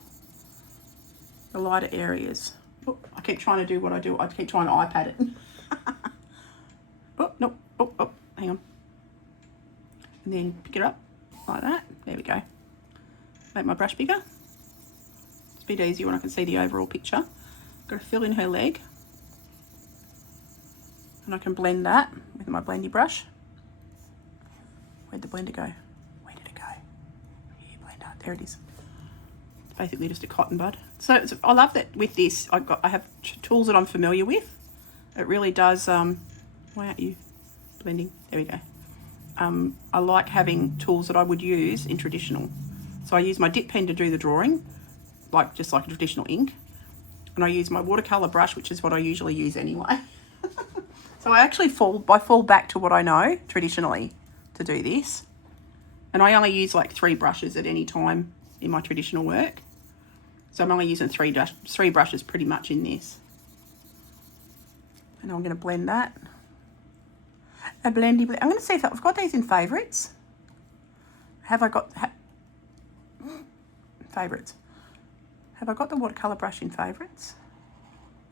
the lighter areas. Oh, I keep trying to do what I do. I keep trying to iPad it. Oh, nope. Oh, hang on. And then pick it up like that. There we go. Make my brush bigger. It's a bit easier when I can see the overall picture. Got to fill in her leg. And I can blend that with my blendy brush. Where'd the blender go? Where did it go? Here, blender. There it is. It's basically just a cotton bud. So I love that with this. I have tools that I'm familiar with. It really does. Why aren't you blending? There we go. I like having tools that I would use in traditional. So I use my dip pen to do the drawing, just like a traditional ink. And I use my watercolour brush, which is what I usually use anyway. So I actually fall back to what I know traditionally to do this. And I only use like 3 brushes at any time in my traditional work. So I'm only using 3 brushes pretty much in this. And I'm going to blend that. A blendy blend. I'm going to see if I've got these in favourites. Have I got favourites? Have I got the watercolour brush in favourites?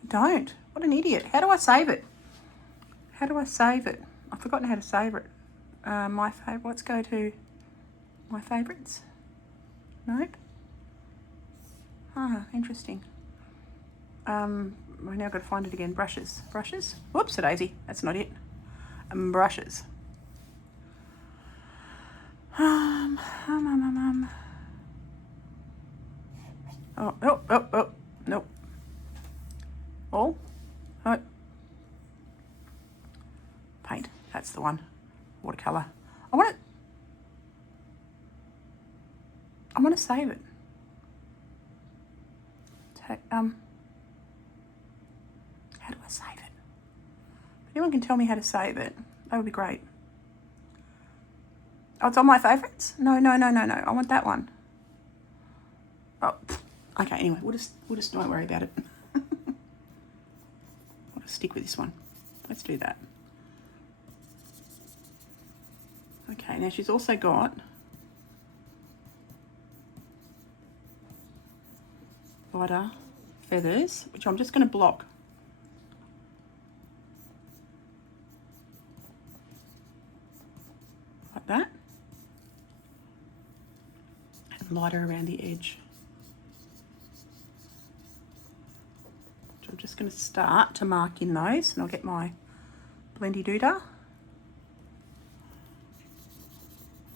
I don't. What an idiot. How do I save it? How do I save it? I've forgotten how to save it. My favourite. Let's go to my favourites. Nope. Ah, interesting. I now got to find it again. Brushes. Brushes. Whoops, a daisy. That's not it. Brushes. Oh, nope. All. Oh. Paint. That's the one. Watercolor. I want to save it. How do I save it? If anyone can tell me how to save it, that would be great. Oh, it's on my favourites? No. I want that one. Oh, okay, anyway, we'll just don't worry about it. I'll just stick with this one. Let's do that. Okay, now she's also got lighter feathers, which I'm just going to block. Like that. And lighter around the edge. So I'm just going to start to mark in those, and I'll get my blendy doodah.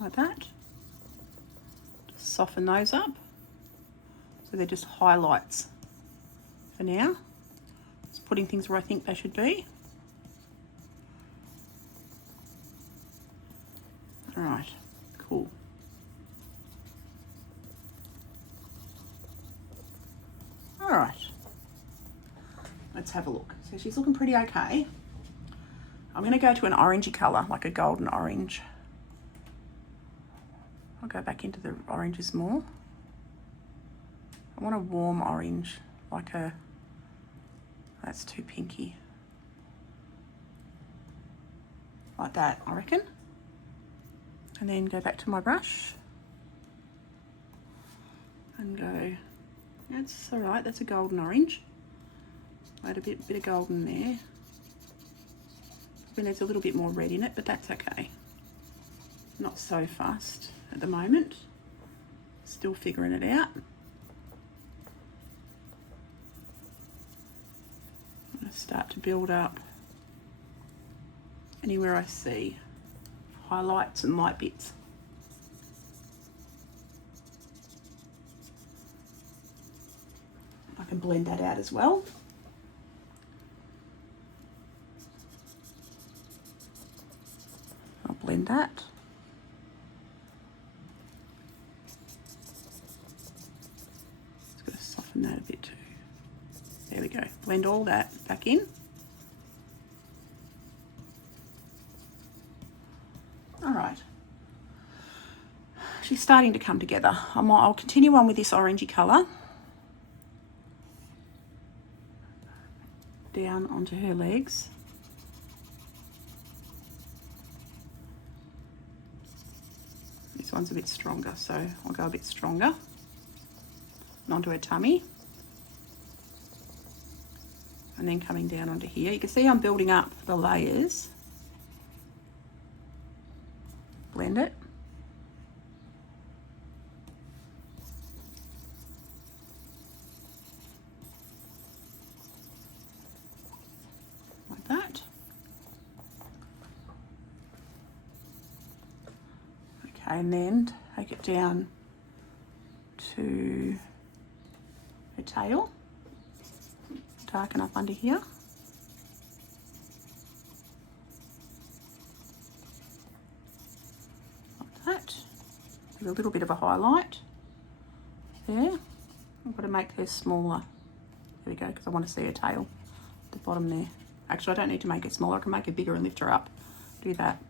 Like that. Just soften those up. So they're just highlights for now. Just putting things where I think they should be. All right, cool. All right, let's have a look. So she's looking pretty okay. I'm going to go to an orangey colour, like a golden orange. I'll go back into the oranges more. I want a warm orange, like a, that's too pinky. Like that, I reckon. And then go back to my brush. And go, that's all right, that's a golden orange. Add a bit of golden there. When there's a little bit more red in it, but that's okay. Not so fussed at the moment. Still figuring it out. I'm going to start to build up anywhere I see highlights and light bits. I can blend that out as well. I'll blend that. Just going to soften that a bit too. There we go. Blend all that back in. All right. She's starting to come together. I'll continue on with this orangey colour. Down onto her legs. This one's a bit stronger, so I'll go a bit stronger. And onto her tummy. And then coming down onto here. You can see I'm building up the layers. Blend it. Like that. Okay, and then take it down to her tail. Darken up under here. Like that. With a little bit of a highlight there. I've got to make her smaller. There we go, because I want to see her tail at the bottom there. Actually, I don't need to make it smaller. I can make it bigger and lift her up. Do that.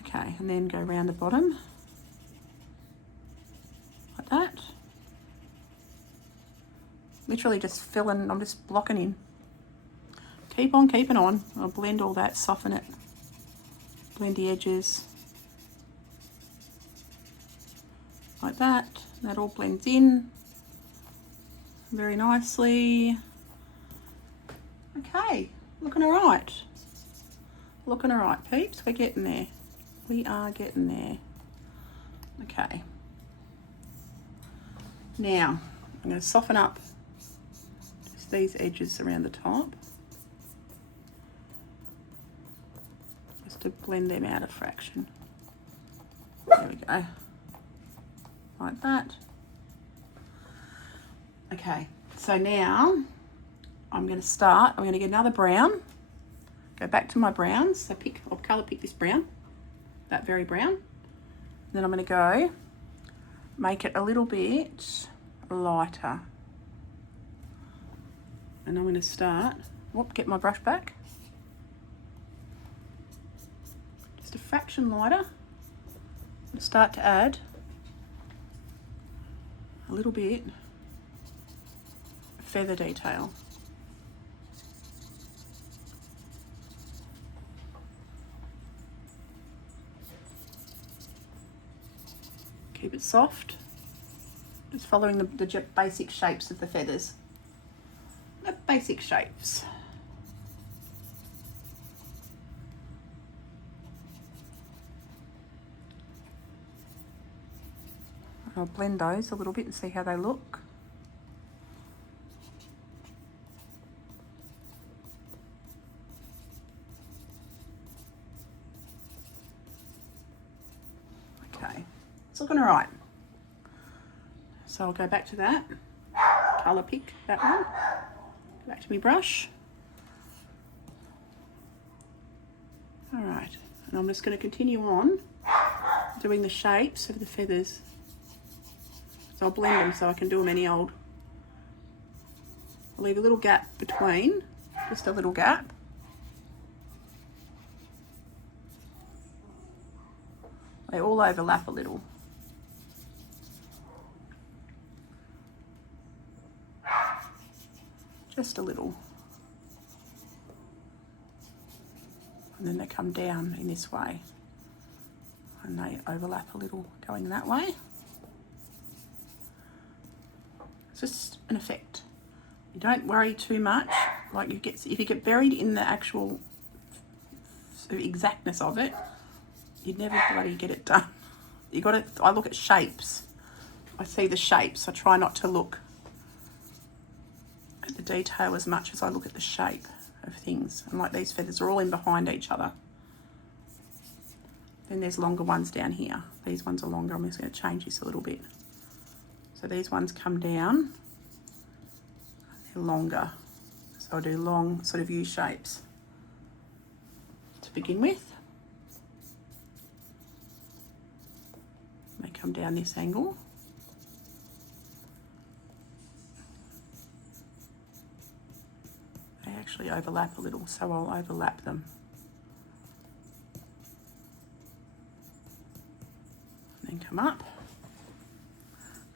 Okay, and then go around the bottom. Like that. Literally just filling, I'm just blocking in. Keep on keeping on. I'll blend all that, soften it. Blend the edges. Like that. That all blends in very nicely. Okay, looking all right. Looking all right, peeps. We're getting there. We are getting there. Okay. Now, I'm going to soften up just these edges around the top. Just to blend them out a fraction. There we go. Like that. Okay, so now I'm going to get another brown. Go back to my browns. So I'll colour pick this brown, that very brown. And then I'm going to go make it a little bit lighter. And I'm going to start, get my brush back. Just a fraction lighter. And start to add a little bit feather detail. Keep it soft, just following the basic shapes of the feathers. The basic shapes. I'll blend those a little bit and see how they look. Okay, it's looking all right. So I'll go back to that, colour pick that one, go back to my brush. All right, and I'm just going to continue on doing the shapes of the feathers. So I'll blend them so I can do them any old. I'll leave a little gap between, just a little gap. They all overlap a little. Just a little. And then they come down in this way. And they overlap a little going that way. It's just an effect. You don't worry too much. Like if you get buried in the actual sort of exactness of it, you'd never bloody get it done. You got to. I look at shapes. I see the shapes. I try not to look at the detail as much as I look at the shape of things. And like these feathers are all in behind each other. Then there's longer ones down here. These ones are longer. I'm just going to change this a little bit. So these ones come down, they're longer. So I'll do long sort of U shapes to begin with. They come down this angle. They actually overlap a little, so I'll overlap them. And then come up.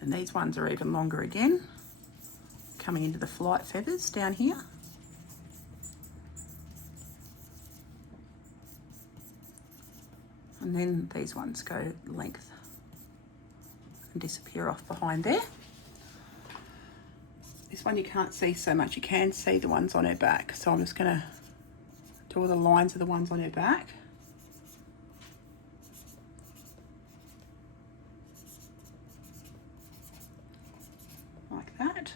And these ones are even longer again, coming into the flight feathers down here. And then these ones go length and disappear off behind there. This one you can't see so much. You can see the ones on her back. So I'm just going to do all the lines of the ones on her back. Like that.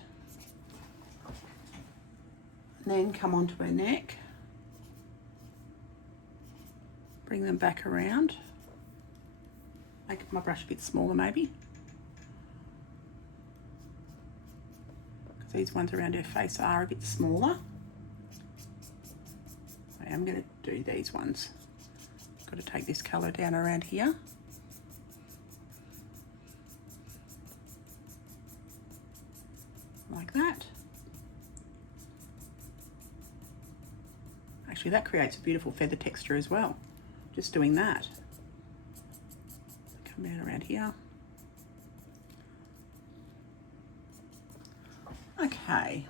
And then come onto her neck. Bring them back around. Make my brush a bit smaller maybe. Because these ones around her face are a bit smaller. I am going to do these ones. Got to take this colour down around here. Like that. Actually, that creates a beautiful feather texture as well. Just doing that. Come down around here. Okay.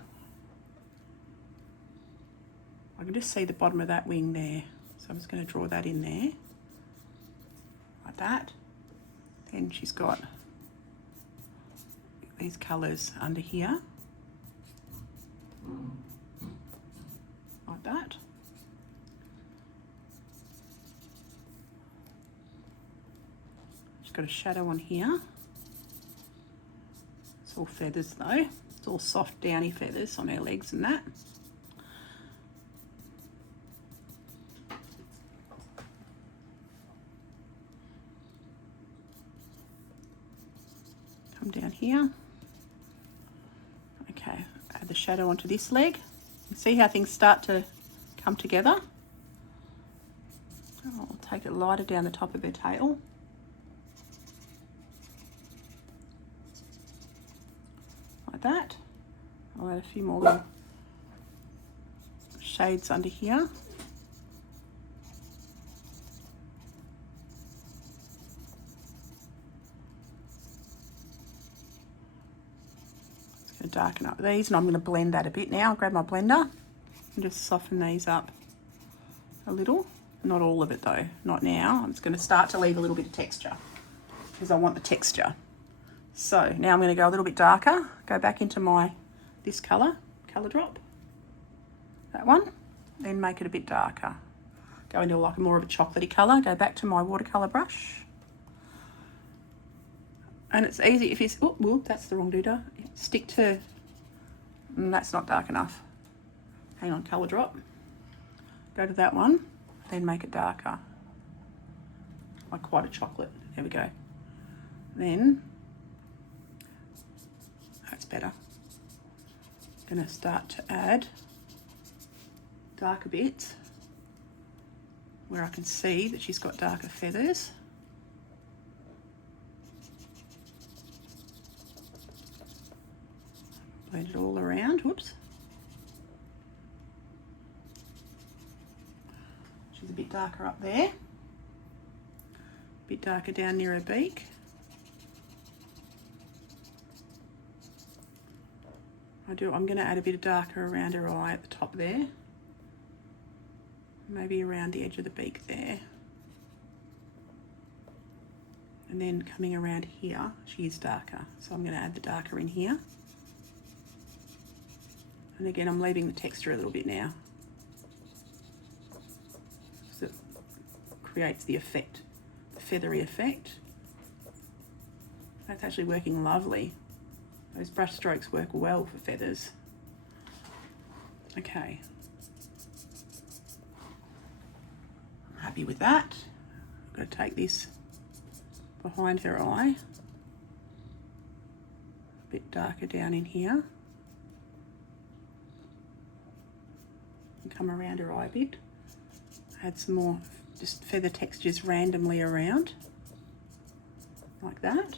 I can just see the bottom of that wing there. So I'm just going to draw that in there. Like that. Then she's got these colours under here. Like that. She's got a shadow on here. It's all feathers though. It's all soft downy feathers on her legs and that. Come down here. Okay, add the shadow onto this leg. See how things start to come together? I'll take it lighter down the top of her tail. Like that. I'll add a few more little shades under here. darken up these, and I'm going to blend that a bit now. I'll grab my blender and just soften these up a little. Not all of it though, not now. I'm just going to start to leave a little bit of texture because I want the texture. So now I'm going to go a little bit darker, go back into this colour drop, that one, then make it a bit darker. Go into like more of a chocolatey colour, go back to my watercolour brush. And it's easy if it's, oh, well, that's the wrong doodah. Stick to, that's not dark enough. Hang on, colour drop. Go to that one, then make it darker. Like quite a chocolate, there we go. Then, that's better. Gonna start to add darker bits where I can see that she's got darker feathers. Blend it all around, whoops. She's a bit darker up there. A bit darker down near her beak. I'm going to add a bit of darker around her eye at the top there. Maybe around the edge of the beak there. And then coming around here, she is darker. So I'm going to add the darker in here. And again, I'm leaving the texture a little bit now. So it creates the effect, the feathery effect. That's actually working lovely. Those brush strokes work well for feathers. Okay. I'm happy with that. I'm going to take this behind her eye. A bit darker down in here. And come around her eye a bit. Add some more just feather textures randomly around. Like that.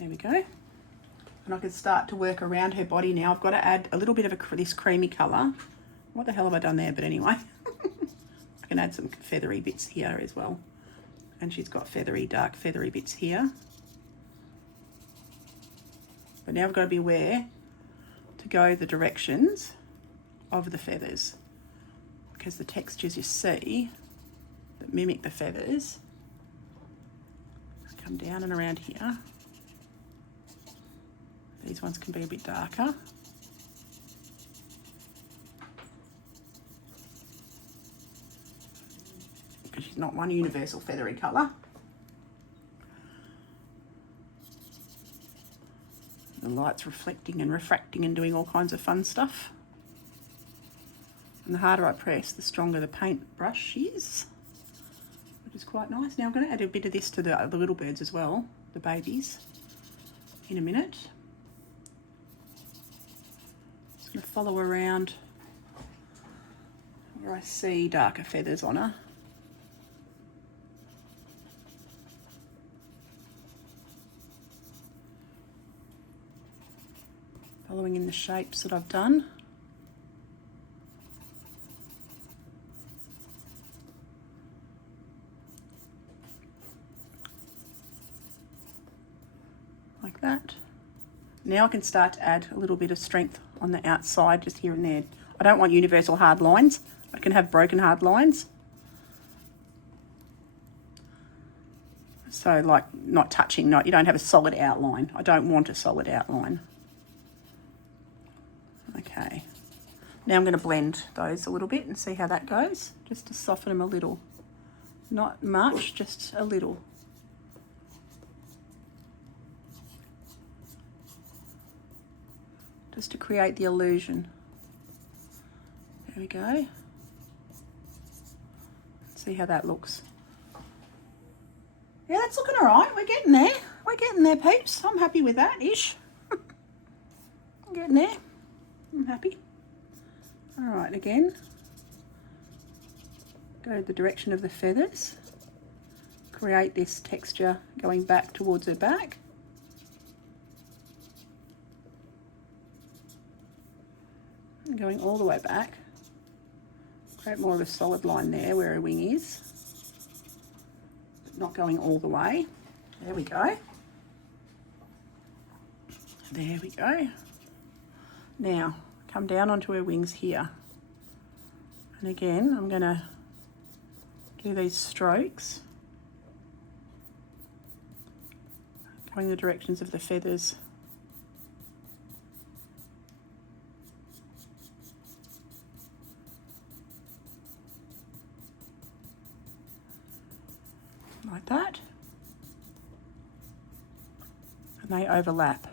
There we go. And I can start to work around her body now. I've got to add a little bit of this creamy colour. What the hell have I done there? But anyway, I can add some feathery bits here as well. And she's got dark feathery bits here. But now I've got to be aware to go the directions of the feathers, because the textures you see that mimic the feathers come down and around here. These ones can be a bit darker. Because she's not one universal feathery colour. The light's reflecting and refracting and doing all kinds of fun stuff. And the harder I press, the stronger the paintbrush is, which is quite nice. Now I'm going to add a bit of this to the little birds as well, the babies, in a minute. Just going to follow around where I see darker feathers on her. Following in the shapes that I've done. Like that. Now I can start to add a little bit of strength on the outside, just here and there. I don't want universal hard lines. I can have broken hard lines. So like not touching, you don't have a solid outline. I don't want a solid outline. Okay, now I'm going to blend those a little bit and see how that goes, just to soften them a little. Not much, just a little. Just to create the illusion. There we go. See how that looks. Yeah, that's looking all right. We're getting there. We're getting there, peeps. I'm happy with that, ish. I'm getting there. I'm happy. All right, again, go the direction of the feathers, create this texture going back towards her back. And going all the way back, create more of a solid line there where her wing is, but not going all the way. There we go. There we go. Now, come down onto her wings here. And again, I'm going to do these strokes, going the directions of the feathers. Like that. And they overlap.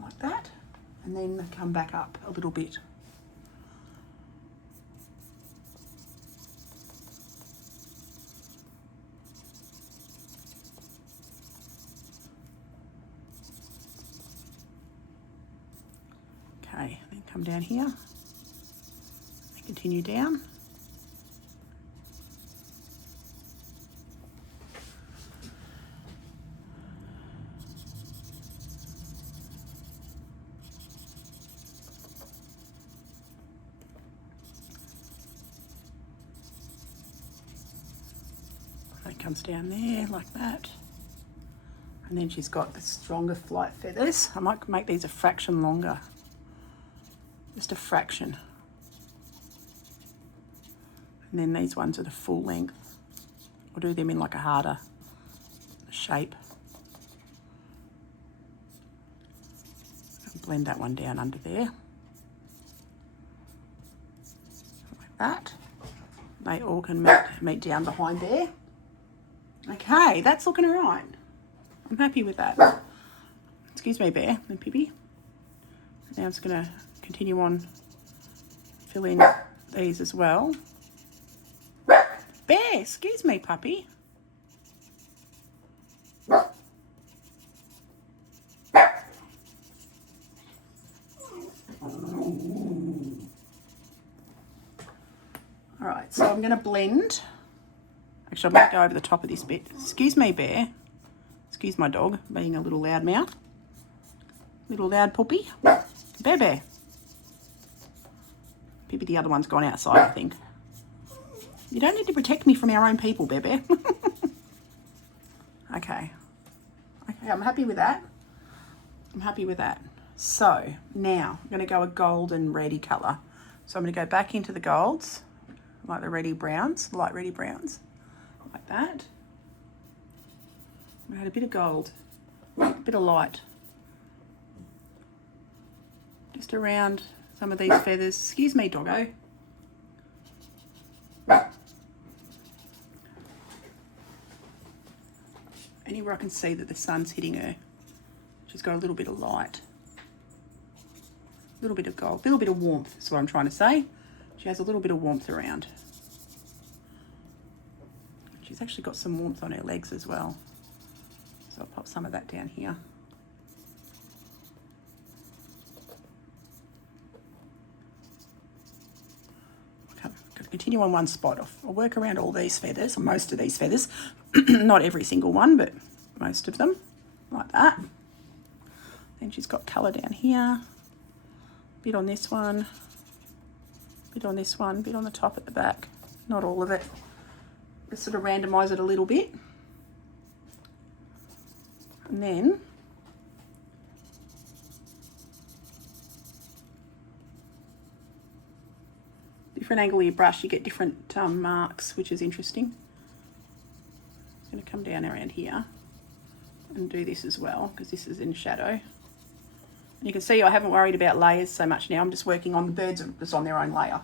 Like that. And then come back up a little bit. Okay, then come down here and continue down. It comes down there like that. And then she's got the stronger flight feathers. I might make these a fraction longer. Just a fraction. And then these ones are the full length. I'll do them in like a harder shape. I'll blend that one down under there. Like that. They all can meet down behind there. Okay, that's looking all right. I'm happy with that. Excuse me, Bear and Pippi. Now I'm just going to continue on filling these as well. Bear, excuse me, puppy. All right, so I'm going to blend. Actually, I might go over the top of this bit. Excuse me, Bear. Excuse my dog being a little loud mouth. Little loud puppy. Bear, Bear. Pippi, the other one's gone outside, I think. You don't need to protect me from our own people, Bear Bear. Okay. Okay, I'm happy with that. I'm happy with that. So now I'm going to go a golden reddy colour. So I'm going to go back into the golds, like the reddy browns, light reddy browns, like that. I had a bit of gold, a bit of light, just around some of these feathers. Excuse me, doggo. Anywhere I can see that the sun's hitting her, she's got a little bit of light, a little bit of gold, a little bit of warmth is what I'm trying to say. She has a little bit of warmth around. She's actually got some warmth on her legs as well. So I'll pop some of that down here. Okay, I've got to continue on one spot. I'll work around all these feathers, or most of these feathers. Not every single one, but most of them, like that. Then she's got colour down here. Bit on this one. Bit on this one. Bit on the top at the back. Not all of it. Just sort of randomise it a little bit. And then different angle of your brush, you get different marks, which is interesting. It's going to come down around here and do this as well, because this is in shadow. And you can see I haven't worried about layers so much now. I'm just working on the birds just on their own layer.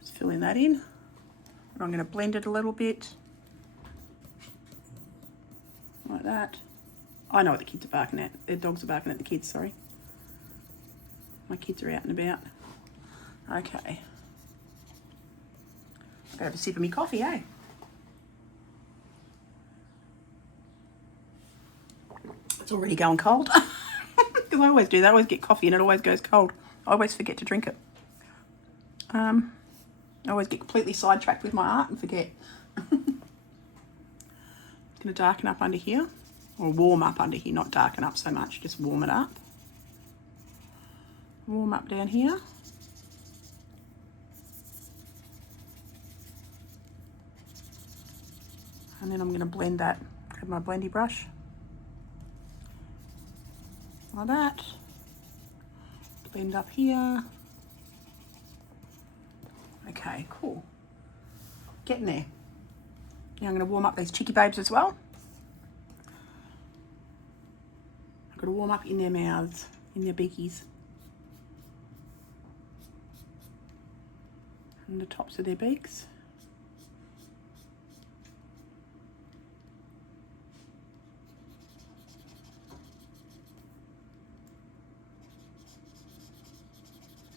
Just filling that in. And I'm going to blend it a little bit. Like that. I know what the kids are barking at. Their dogs are barking at the kids, sorry. My kids are out and about. Okay. I'll have a sip of my coffee, eh? It's already going cold. Because I always do that. I always get coffee and it always goes cold. I always forget to drink it. I always get completely sidetracked with my art and forget. It's going to darken up under here. Or warm up under here, not darken up so much. Just warm it up. warm up down here. And then I'm going to blend that. Grab my blendy brush. Like that. Blend up here. Okay, cool. Getting there. Now I'm going to warm up these chicky babes as well. I've got to warm up in their mouths, in their beakies. And the tops of their beaks.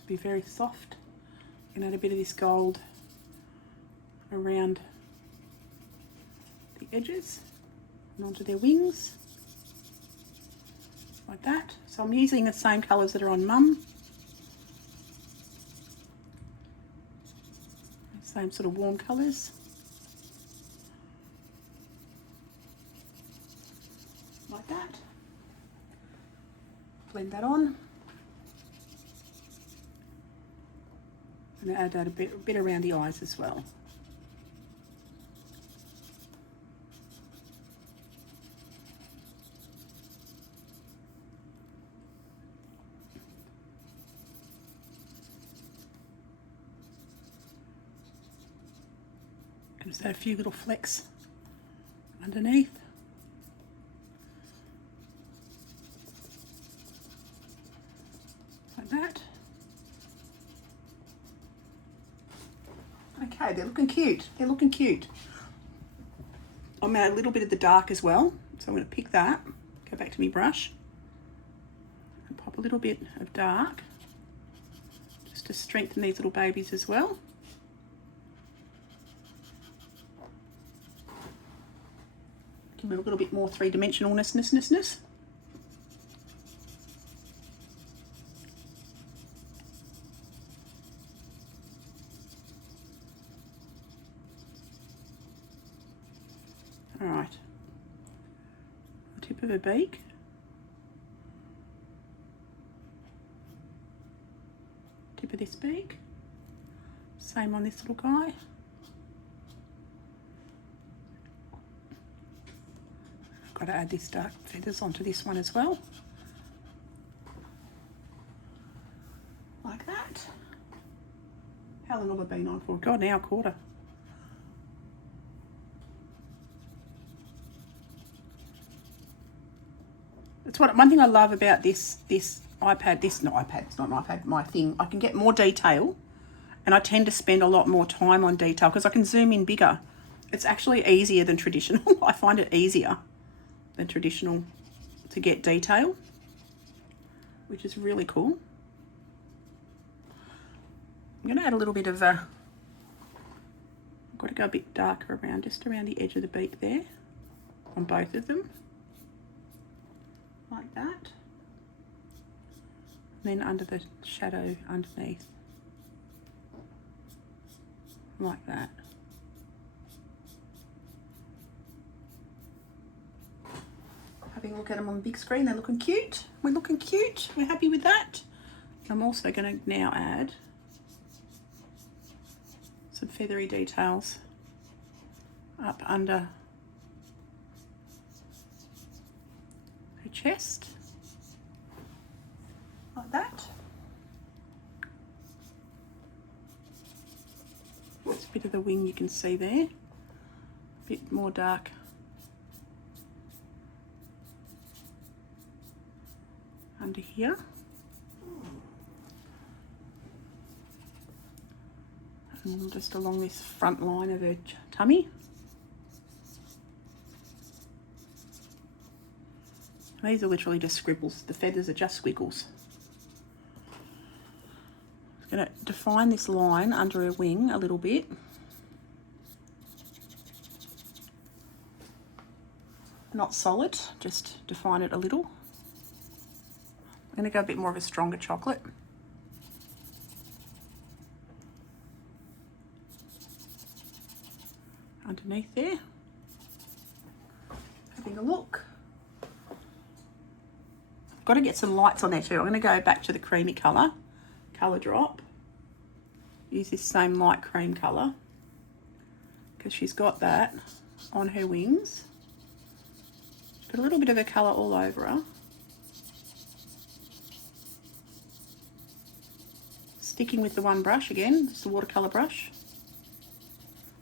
Be very soft. You can add a bit of this gold around the edges and onto their wings, like that. So I'm using the same colours that are on Mum. Same sort of warm colours. Like that. Blend that on. And add that a bit around the eyes as well. And just add a few little flecks underneath. Like that. Okay, they're looking cute. They're looking cute. I'm add a little bit of the dark as well. So I'm going to pick that, go back to my brush, and pop a little bit of dark just to strengthen these little babies as well. Give them a little bit more three-dimensionalness. All right, the tip of her beak. Tip of this beak. Same on this little guy. I've got to add this dark feathers onto this one as well. Like that. How long have I been on for? God, now a quarter. That's one thing I love about this iPad, it's not an iPad, my thing. I can get more detail, and I tend to spend a lot more time on detail because I can zoom in bigger. It's actually easier than traditional. I find it easier than traditional to get detail, which is really cool. I'm going to add a little bit of I've got to go a bit darker around, just around the edge of the beak there on both of them. Like that. And then under the shadow underneath. Like that. Having a look at them on the big screen, they're looking cute. We're looking cute. We're happy with that. I'm also going to now add some feathery details up under her chest, like that. There's a bit of the wing you can see there, a bit more dark under here. And just along this front line of her tummy. These are literally just scribbles. The feathers are just squiggles. I'm going to define this line under her wing a little bit. Not solid, just define it a little. I'm going to go a bit more of a stronger chocolate. Underneath there. Having a look. I've got to get some lights on there too. I'm going to go back to the creamy colour drop. Use this same light cream colour because she's got that on her wings. Got a little bit of a colour all over her. Sticking with the one brush again, just the watercolour brush,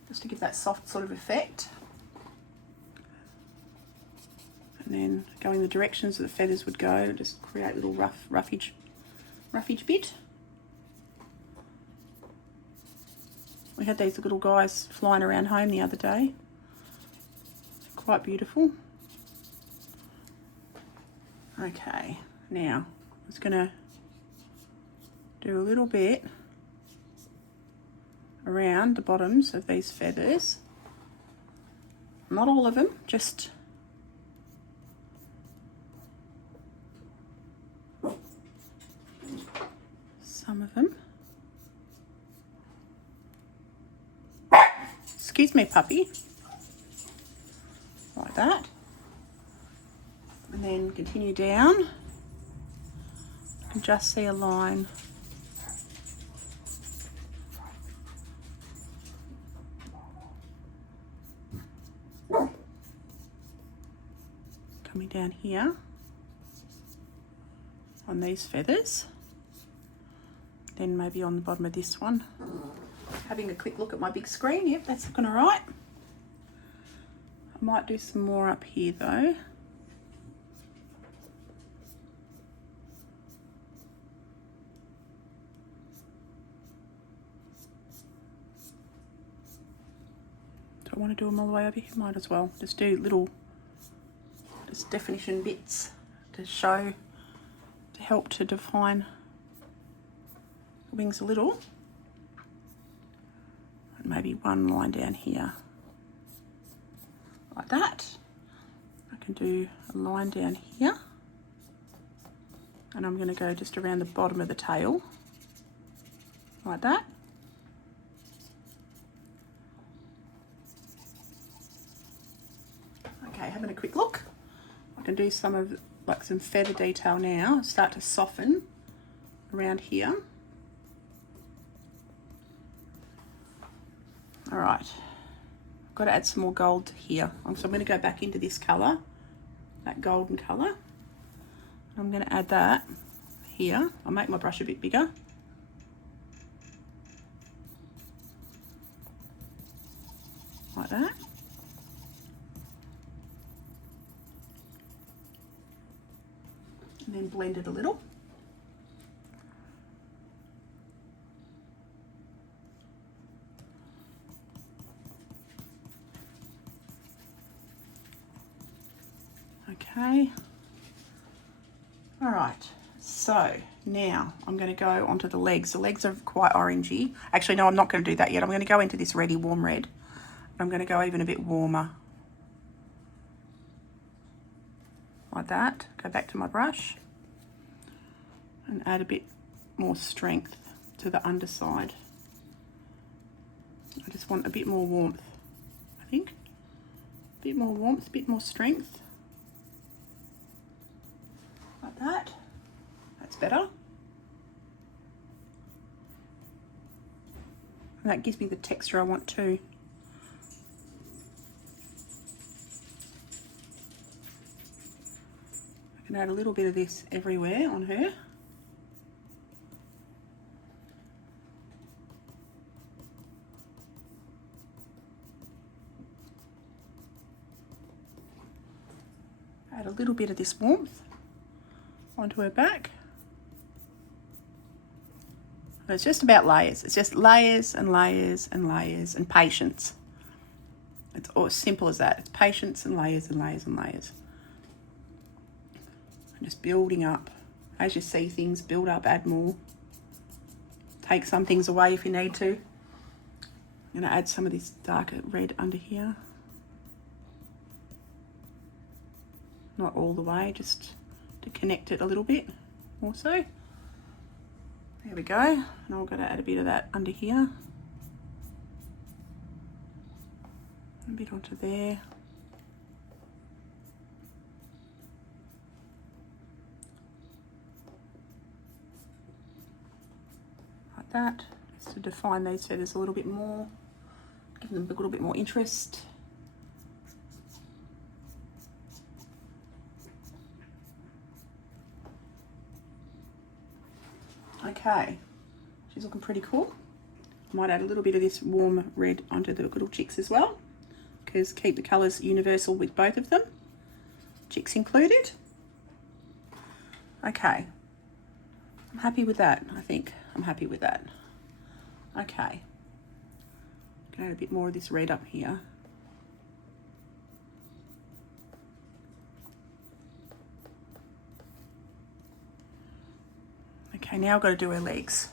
just to give that soft sort of effect. And then going the directions that the feathers would go, just create a little roughage bit. We had these little guys flying around home the other day. Quite beautiful. Okay, now I'm just going to do a little bit around the bottoms of these feathers. Not all of them, just some of them. Excuse me, puppy. Like that. And then continue down. You can just see a line. Coming down here on these feathers. Then maybe on the bottom of this one. Having a quick look at my big screen. Yep, that's looking all right. I might do some more up here though. Do I want to do them all the way over here? Might as well. Just do little definition bits to show, to help to define the wings a little. And maybe one line down here. Like that. I can do a line down here. And I'm going to go just around the bottom of the tail. Like that. Okay, having a quick look. I can do some of like some feather detail now. Start to soften around here. All right, I've got to add some more gold here. So I'm going to go back into this colour, that golden colour. I'm going to add that here. I'll make my brush a bit bigger. Like that. And then blend it a little. Okay. All right. So now I'm going to go onto the legs. The legs are quite orangey. Actually, no, I'm not going to do that yet. I'm going to go into this reddy warm red. I'm going to go even a bit warmer. Like that. Go back to my brush and add a bit more strength to the underside. I just want a bit more warmth, I think. A bit more warmth, a bit more strength. Like that. That's better. And that gives me the texture I want too. I can add a little bit of this everywhere on her. Add a little bit of this warmth onto her back. And it's just about layers. It's just layers and layers and layers and patience. It's as simple as that. It's patience and layers and layers and layers. And just building up. As you see things build up, add more. Take some things away if you need to. I'm going to add some of this darker red under here. Not all the way, just to connect it a little bit also. There we go. And I'm going to add a bit of that under here. A bit onto there. like that, just to define these feathers a little bit more, give them a little bit more interest. Okay, she's looking pretty cool. I might add a little bit of this warm red onto the little chicks as well, because keep the colours universal with both of them, chicks included. Okay, I'm happy with that. I think I'm happy with that. Okay, gonna add a bit more of this red up here. Okay, now I've got to do her legs.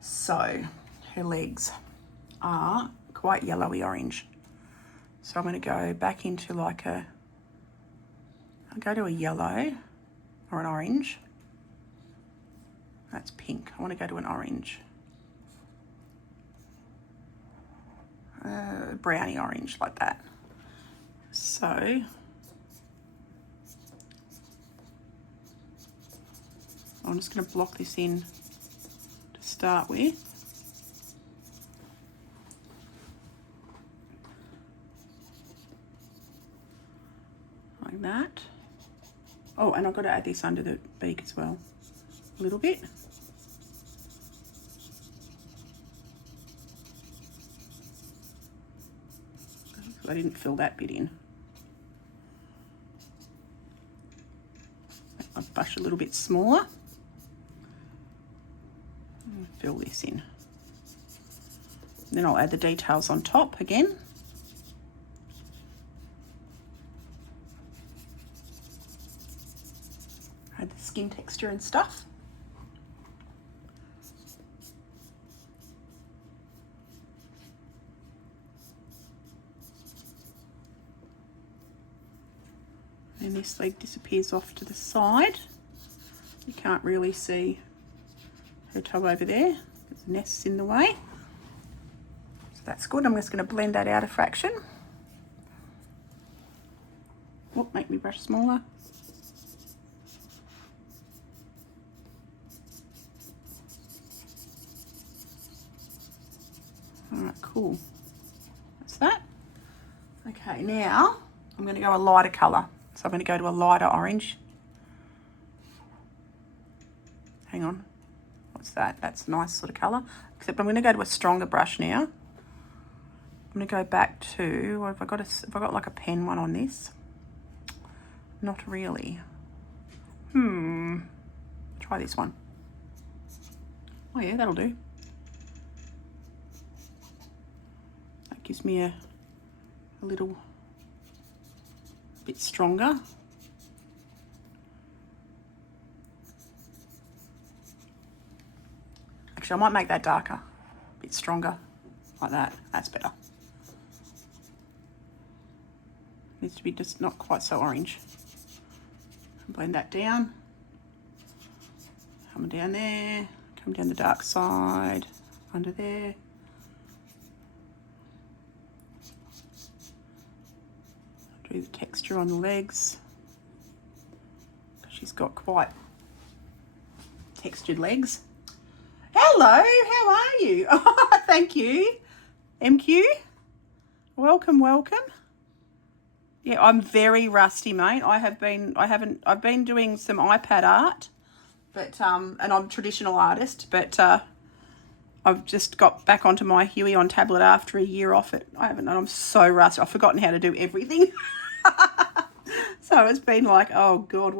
So her legs are quite yellowy orange. So I'm going to go back into like I'll go to a yellow or an orange. That's pink. I want to go to an orange. Browny orange, like that. So I'm just going to block this in to start with. Like that. Oh, and I've got to add this under the beak as well, a little bit. I didn't fill that bit in. I'll brush a little bit smaller. And fill this in. Then I'll add the details on top again. Add the skin texture and stuff. And this leg disappears off to the side. You can't really see her toe over there. The nest's in the way. So that's good. I'm just going to blend that out a fraction. Oh, make me brush smaller. Alright, cool. That's that. Okay, now I'm going to go a lighter colour. So I'm going to go to a lighter orange. Hang on. What's that? That's a nice sort of colour. Except I'm going to go to a stronger brush now. I'm going to go back to, have I got like a pen one on this? Not really. Try this one. Oh yeah, that'll do. That gives me a little bit stronger. Actually, I might make that darker, a bit stronger, like that. That's better. Needs to be just not quite so orange. Blend that down. Come down there, come down the dark side, under there. Do the texture on the legs. She's got quite textured legs. Hello, how are you? Oh, thank you. MQ, welcome, welcome. Yeah, I'm very rusty, mate. I've been doing some iPad art, but and I'm a traditional artist, but I've just got back onto my Huey on tablet after a year off it. I'm so rusty. I've forgotten how to do everything. So it's been like, oh God,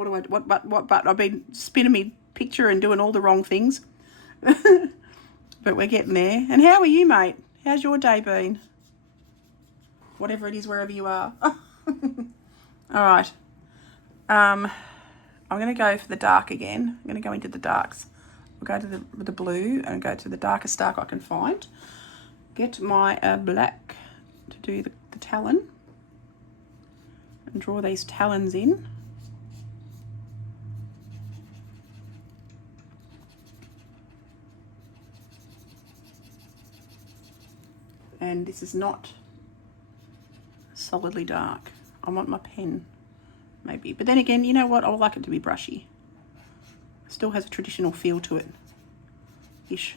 but I've been spinning me picture and doing all the wrong things. But we're getting there. And how are you, mate? How's your day been? Whatever it is, wherever you are. All right. I'm going to go for the dark again. I'm going to go into the darks. We'll go to the blue and go to the darkest dark I can find. Get my black to do the talon. And draw these talons in. And this is not solidly dark. I want my pen, maybe. But then again, you know what? I would like it to be brushy. It still has a traditional feel to it. Ish.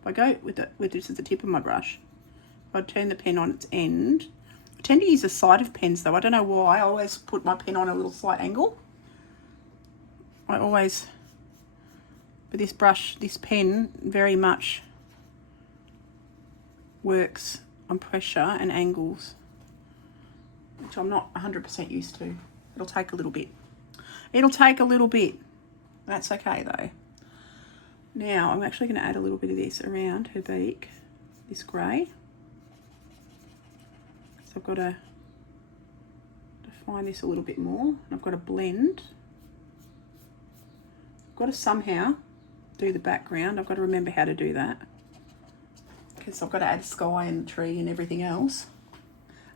If I go with this as the tip of my brush, if I turn the pen on its end, I tend to use the side of pens though. I don't know why. I always put my pen on a little slight angle. I always, but this brush, this pen very much works on pressure and angles, which I'm not 100% used to. It'll take a little bit. It'll take a little bit. That's okay though. Now I'm actually going to add a little bit of this around her beak, this grey. So I've got to define this a little bit more, and I've got to blend. I've got to somehow do the background. I've got to remember how to do that, because I've got to add sky and tree and everything else.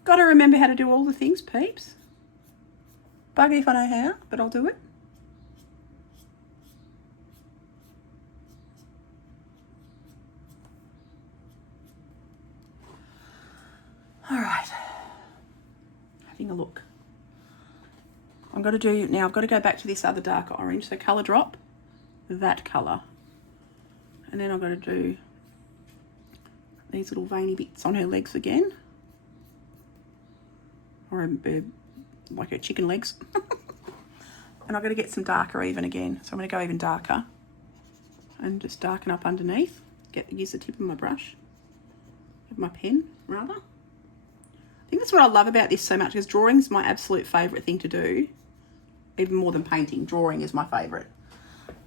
Got to remember how to do all the things, peeps. Buggy if I know how, but I'll do it. All right, having a look. I'm going to do, now I've got to go back to this other darker orange, so colour drop, that colour. And then I've got to do these little veiny bits on her legs again. Or like her chicken legs. And I've got to get some darker even again. So I'm going to go even darker. And just darken up underneath. Use the tip of my brush. Of my pen, rather. I think that's what I love about this so much, because drawing is my absolute favourite thing to do. Even more than painting, drawing is my favourite.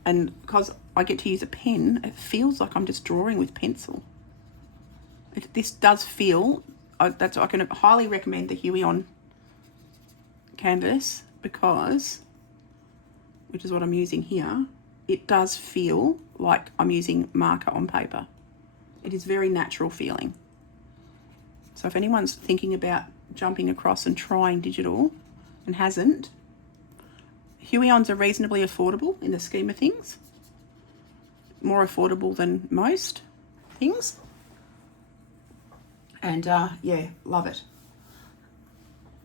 And because I get to use a pen, it feels like I'm just drawing with pencil. This does feel, I can highly recommend the Huey on canvas, because, which is what I'm using here, it does feel like I'm using marker on paper. It is very natural feeling. So if anyone's thinking about jumping across and trying digital and hasn't, Huey-ons are reasonably affordable in the scheme of things. More affordable than most things. And yeah, love it.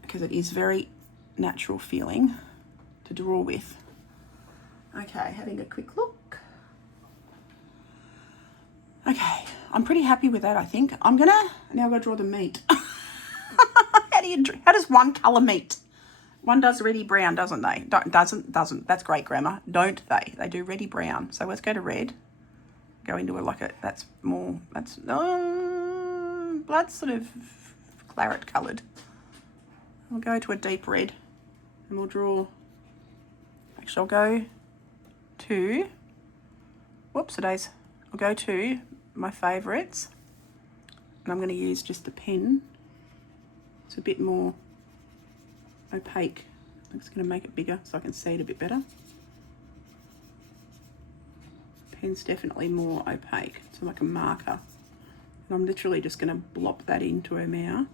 Because it is very natural feeling to draw with. Okay, having a quick look. Okay, I'm pretty happy with that, I think. I'm gonna, now I've got to draw the meat. How does one colour meat? One does reddy brown, doesn't they? Doesn't, that's great grammar. Don't they? They do reddy brown. So let's go to red. Go into it like a, that's more, that's, blood's sort of claret coloured. We'll go to a deep red and we'll draw, actually I'll go to, whoops, today's, I'll go to my favourites, and I'm going to use just the pen. It's a bit more opaque. I'm just going to make it bigger so I can see it a bit better. Pen's definitely more opaque. It's like a marker. And I'm literally just going to blop that into her mouth.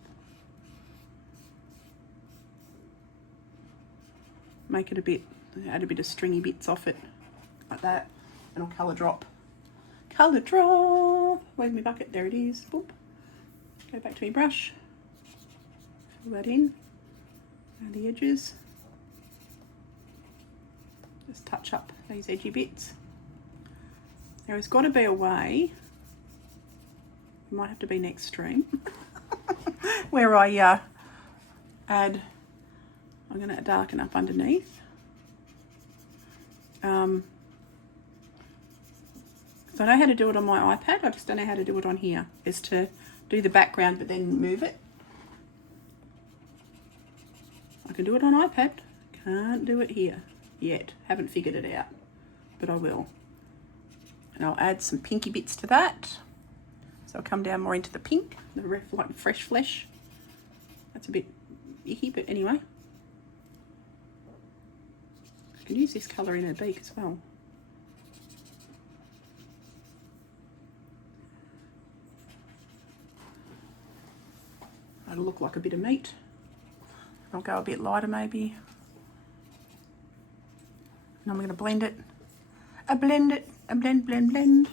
Make it a bit, add a bit of stringy bits off it, like that, and I'll colour drop. Colour drop! Where's my bucket? There it is. Boop. Go back to my brush. Fill that in. Around the edges. Just touch up these edgy bits. There has got to be a way, it might have to be next stream, where I add, I'm going to darken up underneath. So I know how to do it on my iPad, I just don't know how to do it on here, is to do the background but then move it. I can do it on iPad, can't do it here yet, haven't figured it out, but I will. And I'll add some pinky bits to that. So I'll come down more into the pink, like fresh flesh. That's a bit icky, but anyway. I can use this colour in her beak as well. That'll look like a bit of meat. I'll go a bit lighter maybe. And I'm going to blend it. Blend it. Blend.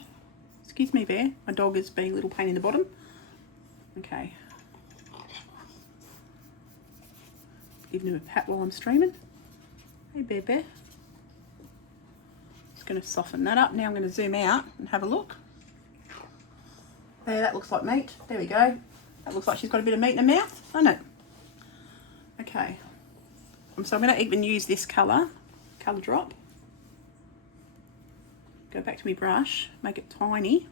Excuse me, Bear. My dog is being a little pain in the bottom. Okay. Giving him a pat while I'm streaming. Hey, Bear. Just going to soften that up. Now I'm going to zoom out and have a look. There, that looks like meat. There we go. That looks like she's got a bit of meat in her mouth, doesn't it? Okay. So I'm going to even use this colour drop. Go back to my brush, make it tiny.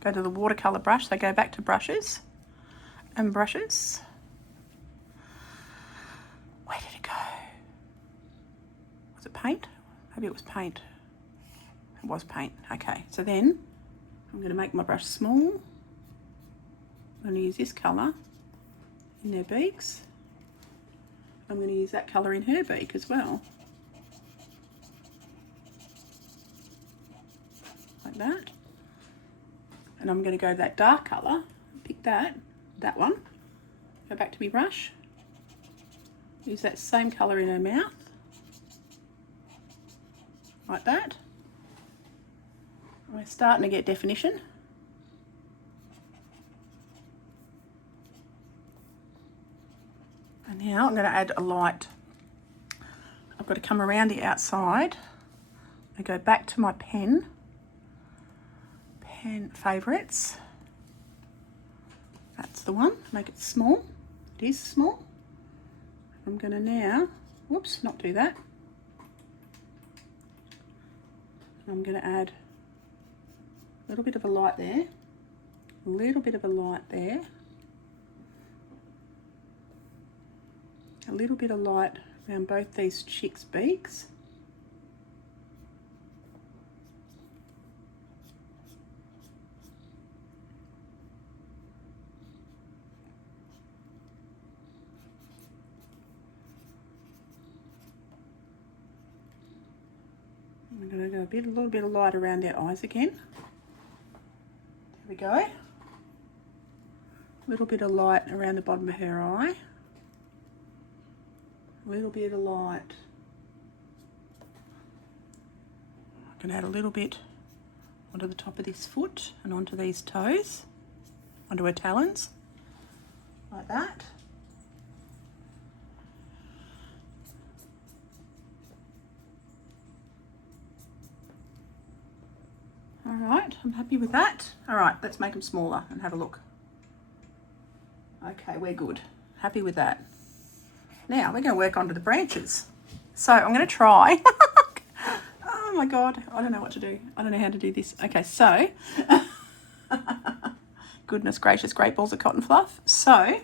Go to the watercolour brush, so go back to brushes and brushes. Where did it go? Was it paint? Maybe it was paint. It was paint. Okay, so then I'm going to make my brush small. I'm going to use this colour in their beaks. I'm going to use that colour in her beak as well. Like that. And I'm going to go to that dark colour, pick that one, go back to my brush, use that same colour in her mouth, like that. We're starting to get definition. And now I'm going to add a light. I've got to come around the outside and go back to my pen favourites. That's the one. Make it small. It is small. I'm going to now, whoops, not do that. I'm going to add a little bit of a light there, a little bit of a light there, a little bit of light around both these chicks' beaks. I'm going to go a little bit of light around their eyes again. There we go. A little bit of light around the bottom of her eye. A little bit of light. I can add a little bit onto the top of this foot and onto these toes, onto her talons, like that. All right, I'm happy with that. All right, let's make them smaller and have a look. Okay, we're good. Happy with that. Now we're going to work onto the branches. So I'm going to try. Oh my God, I don't know what to do. I don't know how to do this. Okay, so, goodness gracious, great balls of cotton fluff. So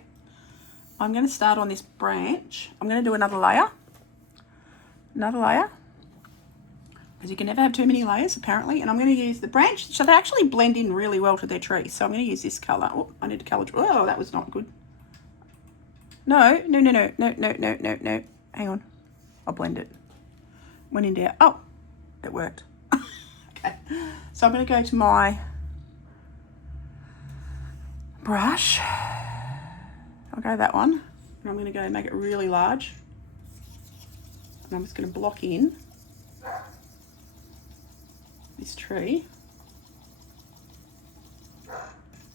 I'm going to start on this branch. I'm going to do another layer. Because you can never have too many layers apparently. And I'm going to use the branch, so they actually blend in really well to their tree. So I'm going to use this colour. Oh, I need to colour. Oh, that was not good. No. Hang on. I'll blend it. When in doubt. Oh, it worked. Okay. So I'm going to go to my brush. I'll go that one. And I'm going to go make it really large. And I'm just going to block in this tree.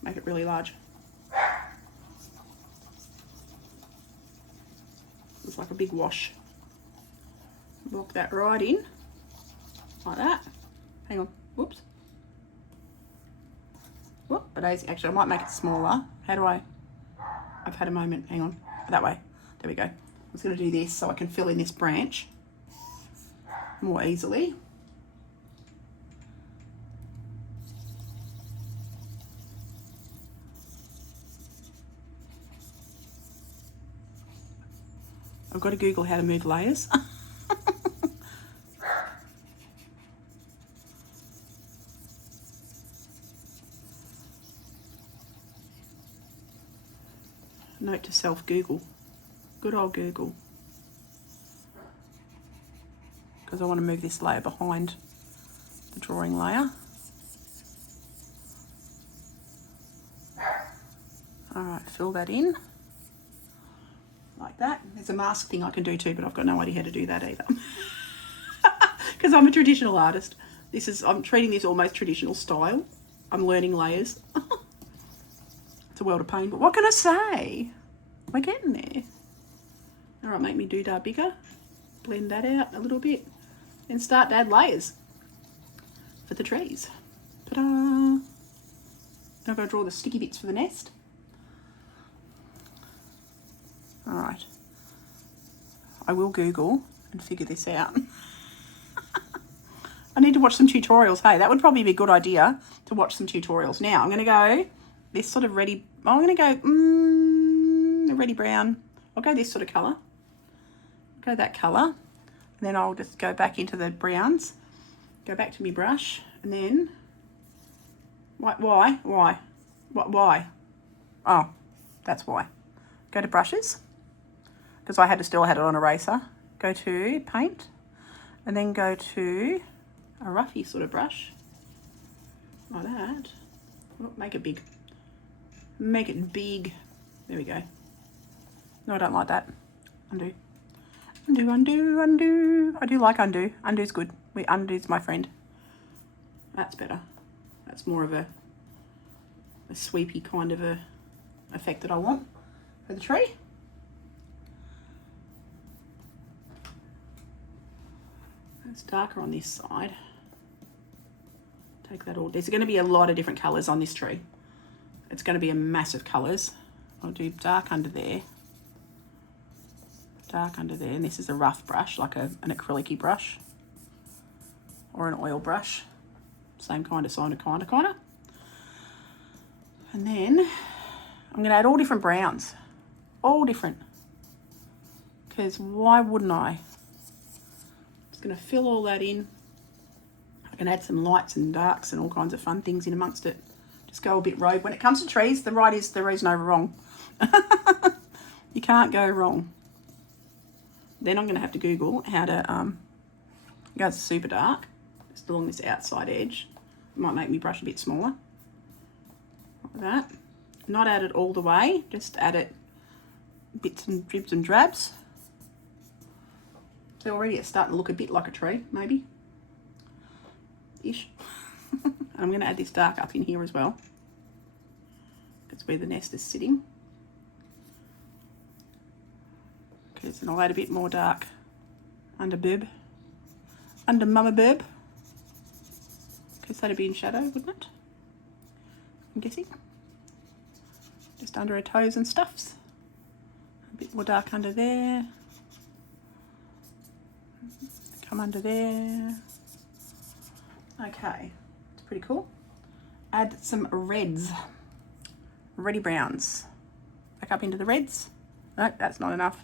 Make it really large. It's like a big wash. Block that right in, like that. Hang on, whoops. Whoop, but actually I might make it smaller. How do I? I've had a moment, hang on. That way, there we go. I'm just gonna do this so I can fill in this branch more easily. I've got to Google how to move layers. Note to self, Google. Good old Google. Because I want to move this layer behind the drawing layer. Alright, fill that in. Like that. There's a mask thing I can do too, but I've got no idea how to do that either. Because I'm a traditional artist. I'm treating this almost traditional style. I'm learning layers. It's a world of pain, but what can I say? We're getting there. All right, make me doodah bigger. Blend that out a little bit. And start to add layers for the trees. Ta-da! I've got to draw the sticky bits for the nest. All right. I will Google and figure this out. I need to watch some tutorials. Hey, that would probably be a good idea to watch some tutorials. Now, I'm going to go this sort of ready. I'm going to go ready brown. I'll go this sort of colour. Go that colour. And then I'll just go back into the browns. Go back to my brush. And then... Why? What? Why? Oh, that's why. Go to brushes. Because I still had it on eraser. Go to paint. And then go to a roughy sort of brush. Like that. Oh, make it big. Make it big. There we go. No, I don't like that. Undo. Undo, undo, undo. I do like undo. Undo's good. Undo's my friend. That's better. That's more of a sweepy kind of a effect that I want for the tree. It's darker on this side. Take that all. There's going to be a lot of different colours on this tree. It's going to be a massive colours. I'll do dark under there. Dark under there. And this is a rough brush, like an acrylic-y brush. Or an oil brush. Same kind of kind of. And then I'm going to add all different browns. All different. Because why wouldn't I? Just going to fill all that in. I can add some lights and darks and all kinds of fun things in amongst it. Just go a bit rogue. When it comes to trees, the right is there is no wrong. You can't go wrong. Then I'm going to have to Google how to go super dark. Just along this outside edge. It might make me brush a bit smaller. Like that. Not add it all the way. Just add it bits and dribs and drabs. So already it's starting to look a bit like a tree, maybe. Ish. And I'm going to add this dark up in here as well. That's where the nest is sitting. Okay, so I'll add a bit more dark under boob. Under mama boob. Because that'd be in shadow, wouldn't it? I'm guessing. Just under her toes and stuffs. A bit more dark under there. Come under there. Okay, it's pretty cool. Add some reds. Ready browns. Back up into the reds. No, that's not enough.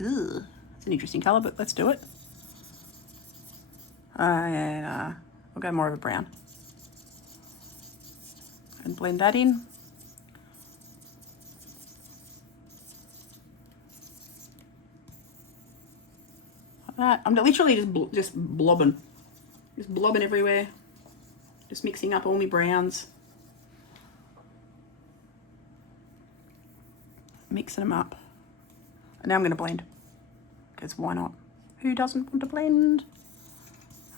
Ugh, it's an interesting colour, but let's do it. And we'll go more of a brown. And blend that in. Like that. I'm literally just blobbing. Just blobbing everywhere. Just mixing up all my browns. Mixing them up. And now I'm going to blend. Because why not? Who doesn't want to blend?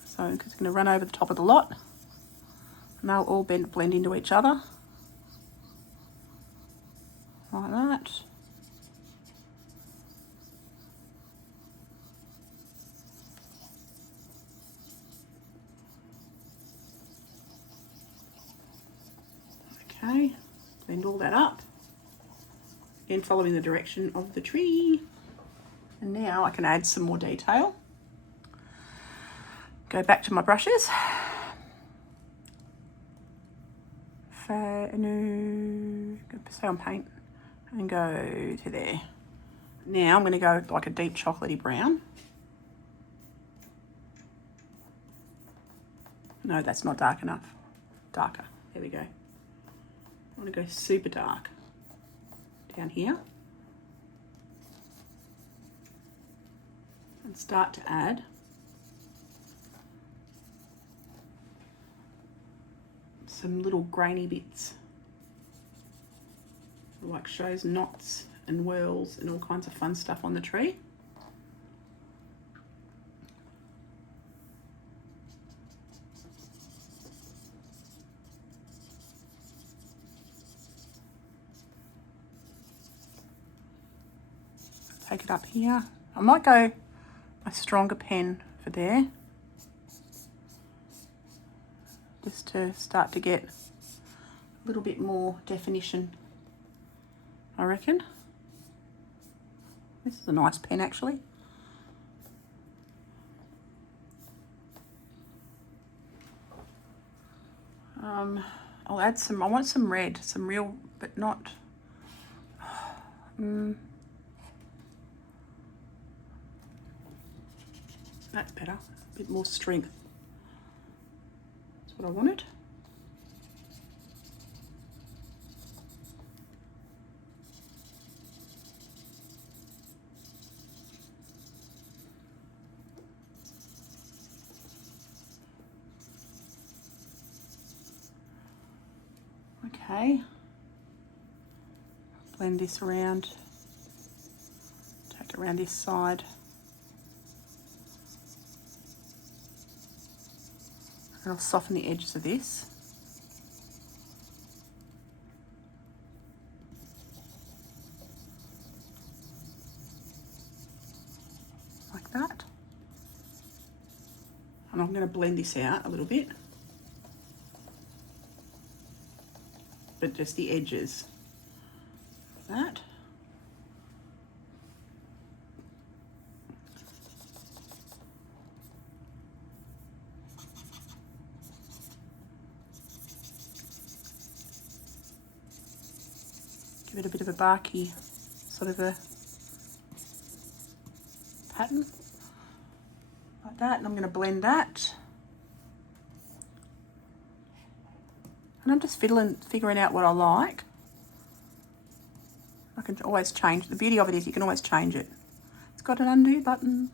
So I'm just going to run over the top of the lot. And they'll all blend into each other. Like that. Okay, blend all that up. Again, following the direction of the tree. And now I can add some more detail. Go back to my brushes. Stay on paint and go to there. Now I'm going to go like a deep chocolatey brown. No, that's not dark enough. Darker. There we go. I want to go super dark down here. And start to add some little grainy bits. Like shows knots and whirls and all kinds of fun stuff on the tree. Take it up here. I might go a stronger pen for there. Just to start to get a little bit more definition, I reckon. This is a nice pen actually. I'll add some, I want some red, some real, but not, that's better, a bit more strength. That's what I wanted. Okay, blend this around, take it around this side. And I'll soften the edges of this. Like that. And I'm going to blend this out a little bit. But just the edges. Like that. Give it a bit of a barky sort of a pattern like that, and I'm going to blend that. And I'm just figuring out what I like. I can always change. The beauty of it is you can always change it. It's got an undo button.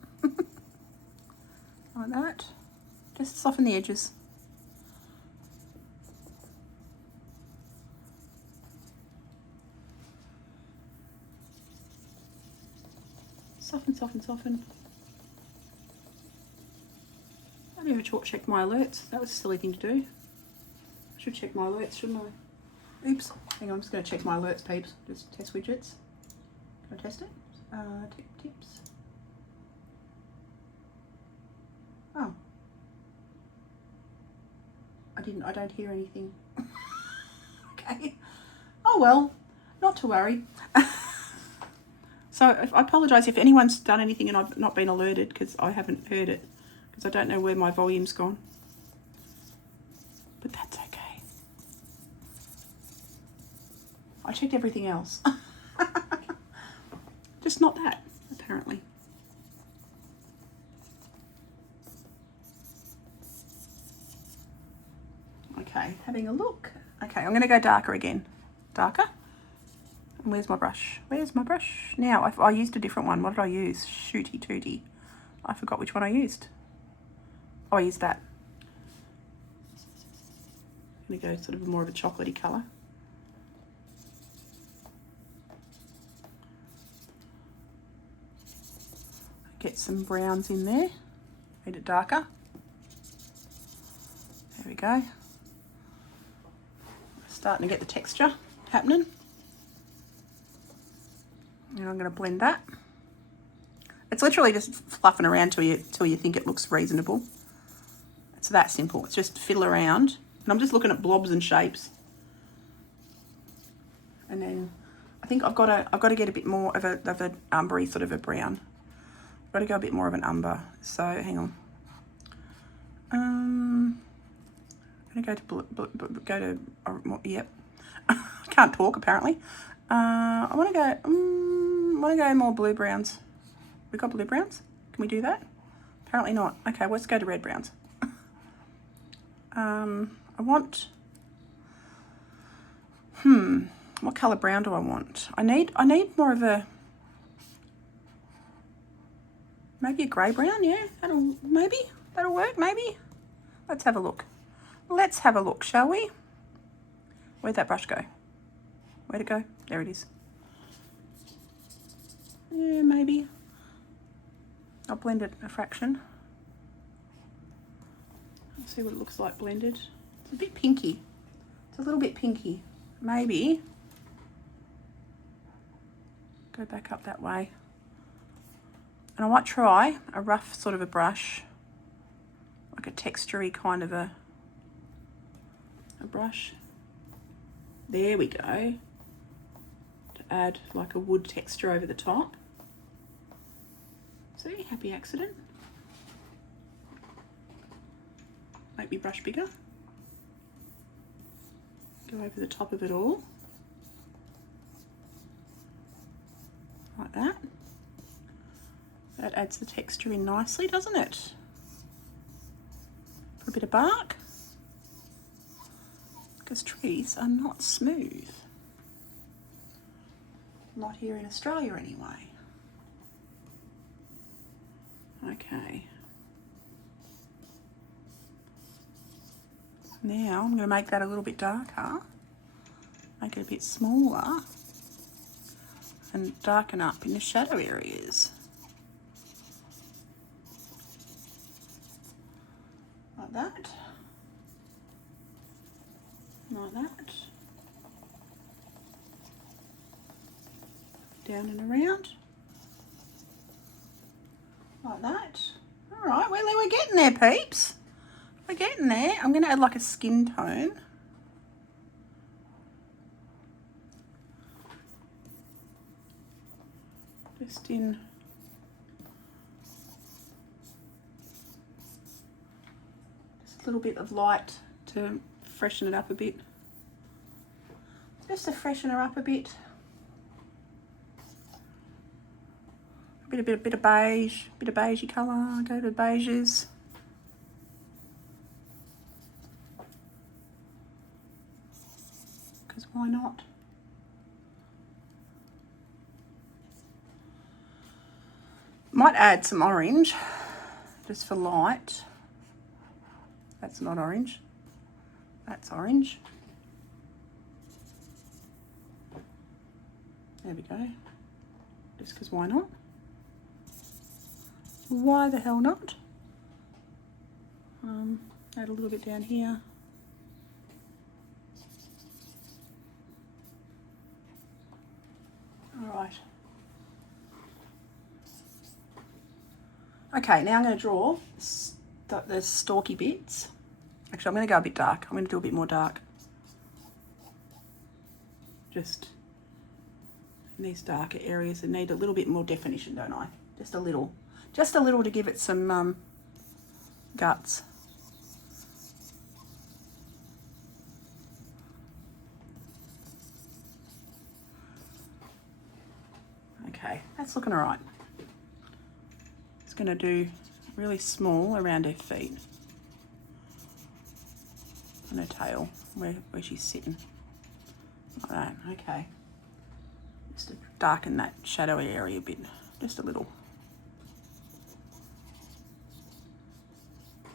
Like that. Just soften the edges. Soften, soften, soften. I never checked my alerts. That was a silly thing to do. I should check my alerts, shouldn't I? Oops. Hang on, I'm just going to check my alerts, peeps. Just test widgets. Can I test it? Tips. Oh. I don't hear anything. Okay. Oh well, not to worry. So I apologise if anyone's done anything and I've not been alerted because I haven't heard it, because I don't know where my volume's gone. But that's okay. I checked everything else. Just not that, apparently. Okay, having a look. Okay, I'm going to go darker again. Darker. And where's my brush? Where's my brush? Now, I used a different one. What did I use? Shooty tooty. I forgot which one I used. Oh, I used that. I'm going to go sort of more of a chocolatey colour. Get some browns in there. Made it darker. There we go. Starting to get the texture happening. And I'm going to blend that. It's literally just fluffing around till you think it looks reasonable. It's that simple. It's just fiddle around. And I'm just looking at blobs and shapes. And then I think I've got to get a bit more of a umbery sort of a brown. I've got to go a bit more of an umber. So hang on. I'm going to yep. I can't talk apparently. I want to go more blue browns. We got blue browns? Can we do that? Apparently not. Okay, let's go to red browns. I want, what colour brown do I want? I need more of a, maybe a grey brown, yeah? That'll work, maybe? Let's have a look. Let's have a look, shall we? Where'd that brush go? Where'd it go? There it is. Yeah, maybe. I'll blend it a fraction. Let's see what it looks like blended. It's a bit pinky. It's a little bit pinky. Maybe. Go back up that way. And I might try a rough sort of a brush. Like a textury kind of a brush. There we go. To add like a wood texture over the top. See, happy accident. Make me brush bigger. Go over the top of it all. Like that. That adds the texture in nicely, doesn't it? For a bit of bark. Because trees are not smooth. Not here in Australia anyway. Okay. Now I'm going to make that a little bit darker. Make it a bit smaller. And darken up in the shadow areas. Like that. Like that. Down and around. Like that. Alright, well we're getting there, peeps. We're getting there. I'm going to add like a skin tone. Just in just a little bit of light to freshen it up a bit. Just to freshen her up a bit. A bit of beige, bit of beigey colour. Go to beiges. Because why not? Might add some orange, just for light. That's not orange. That's orange. There we go. Just because why not? Why the hell not? Add a little bit down here. All right. Okay, now I'm going to draw the stalky bits. Actually, I'm going to go a bit dark. I'm going to do a bit more dark. Just in these darker areas that need a little bit more definition, don't I? Just a little. Just a little to give it some guts. Okay, that's looking all right. It's going to do really small around her feet and her tail, where she's sitting. Like that, okay. Just to darken that shadowy area a bit, just a little.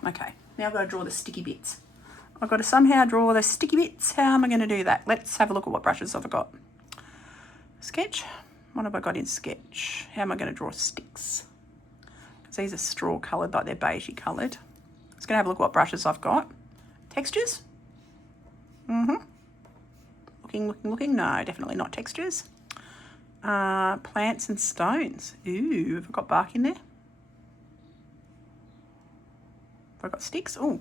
Okay, now I've got to draw the sticky bits. I've got to somehow draw the sticky bits. How am I going to do that? Let's have a look at what brushes I've got. Sketch. What have I got in Sketch? How am I going to draw sticks? Because these are straw coloured, like they're beigey coloured. Let's go have a look at what brushes I've got. Textures. Looking. No, definitely not textures. Plants and stones. Ooh, have I got bark in there? Have I got sticks? Oh,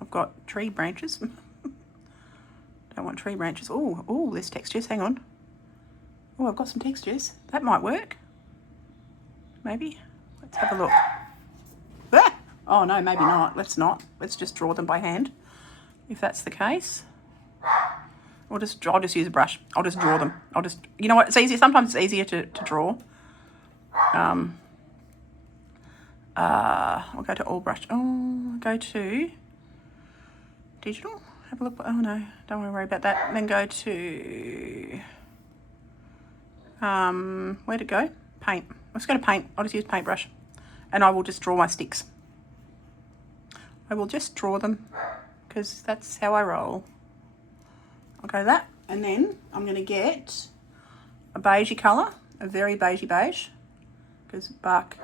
I've got tree branches. Don't want tree branches. Oh, there's textures. Hang on. Oh, I've got some textures. That might work. Maybe. Let's have a look. Ah! Oh, no, maybe not. Let's not. Let's just draw them by hand, if that's the case. I'll just use a brush. I'll just draw them. You know what? It's easier. Sometimes it's easier to draw. I'll go to all brush. Oh, go to digital. Have a look. Oh no, don't worry about that. Then go to where to go? Paint. Let's go to paint. I'll just use paintbrush, and I will just draw my sticks. I will just draw them because that's how I roll. I'll go that, and then I'm going to get a beigey colour, a very beigey beige, because bark,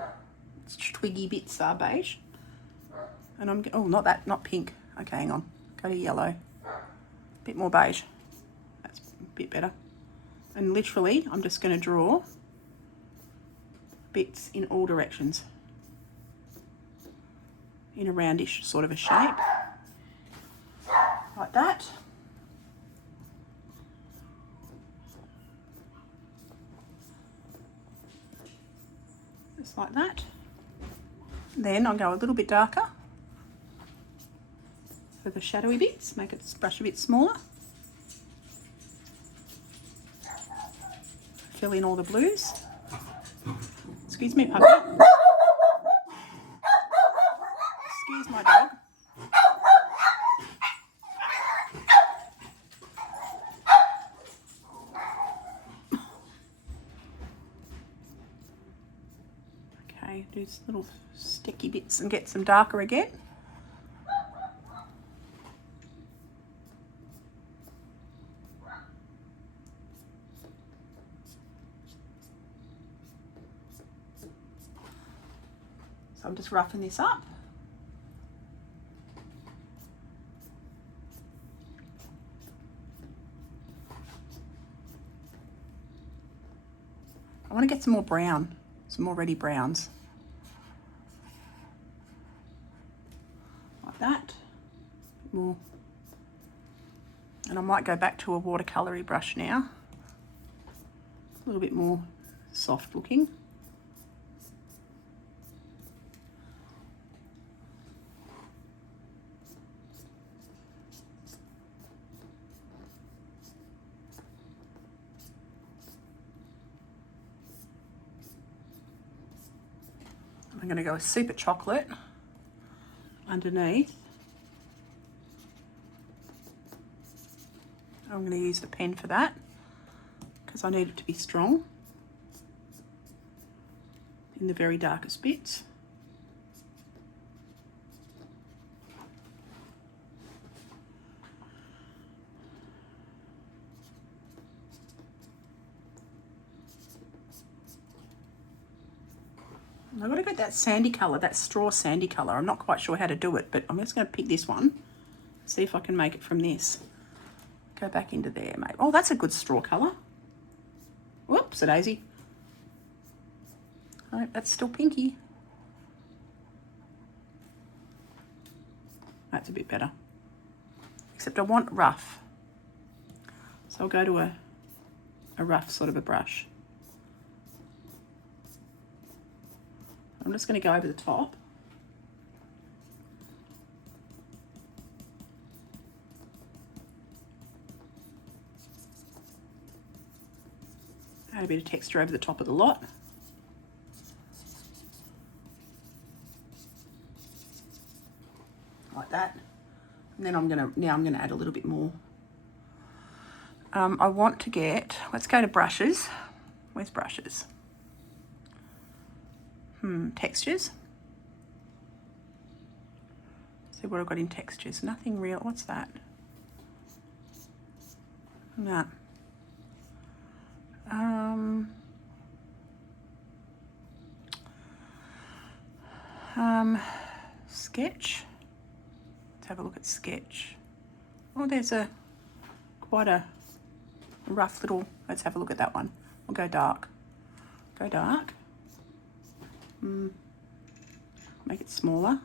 twiggy bits are beige. And I'm, oh, not that, not pink. Okay, hang on. Go to yellow. Bit more beige. That's a bit better. And literally, I'm just going to draw bits in all directions. In a roundish sort of a shape. Like that. just like that. Then I'll go a little bit darker for the shadowy bits, make it brush a bit smaller. Fill in all the blues. Excuse me, puppy. Excuse my dog. Okay, do little sticky bits and get some darker again. So I'm just roughing this up. I want to get some more brown, some more ready browns. Like that. More. And I might go back to a watercolory brush now. A little bit more soft looking. I'm going to go with Super Chocolate underneath. I'm going to use the pen for that because I need it to be strong in the very darkest bits. I've got to get that sandy colour, that straw sandy colour. I'm not quite sure how to do it, but I'm just going to pick this one, see if I can make it from this. Go back into there, mate. Oh, that's a good straw colour. Whoops, a daisy. Oh, that's still pinky. That's a bit better. Except I want rough. So I'll go to a rough sort of a brush. I'm just going to go over the top. Add a bit of texture over the top of the lot. Like that. And then I'm going to add a little bit more. I want to get, let's go to brushes. Where's brushes? Textures. See what I've got in textures. Nothing real. What's that? No. Sketch. Let's have a look at sketch. Oh, there's quite a rough little. Let's have a look at that one. We'll go dark. Go dark. Make it smaller.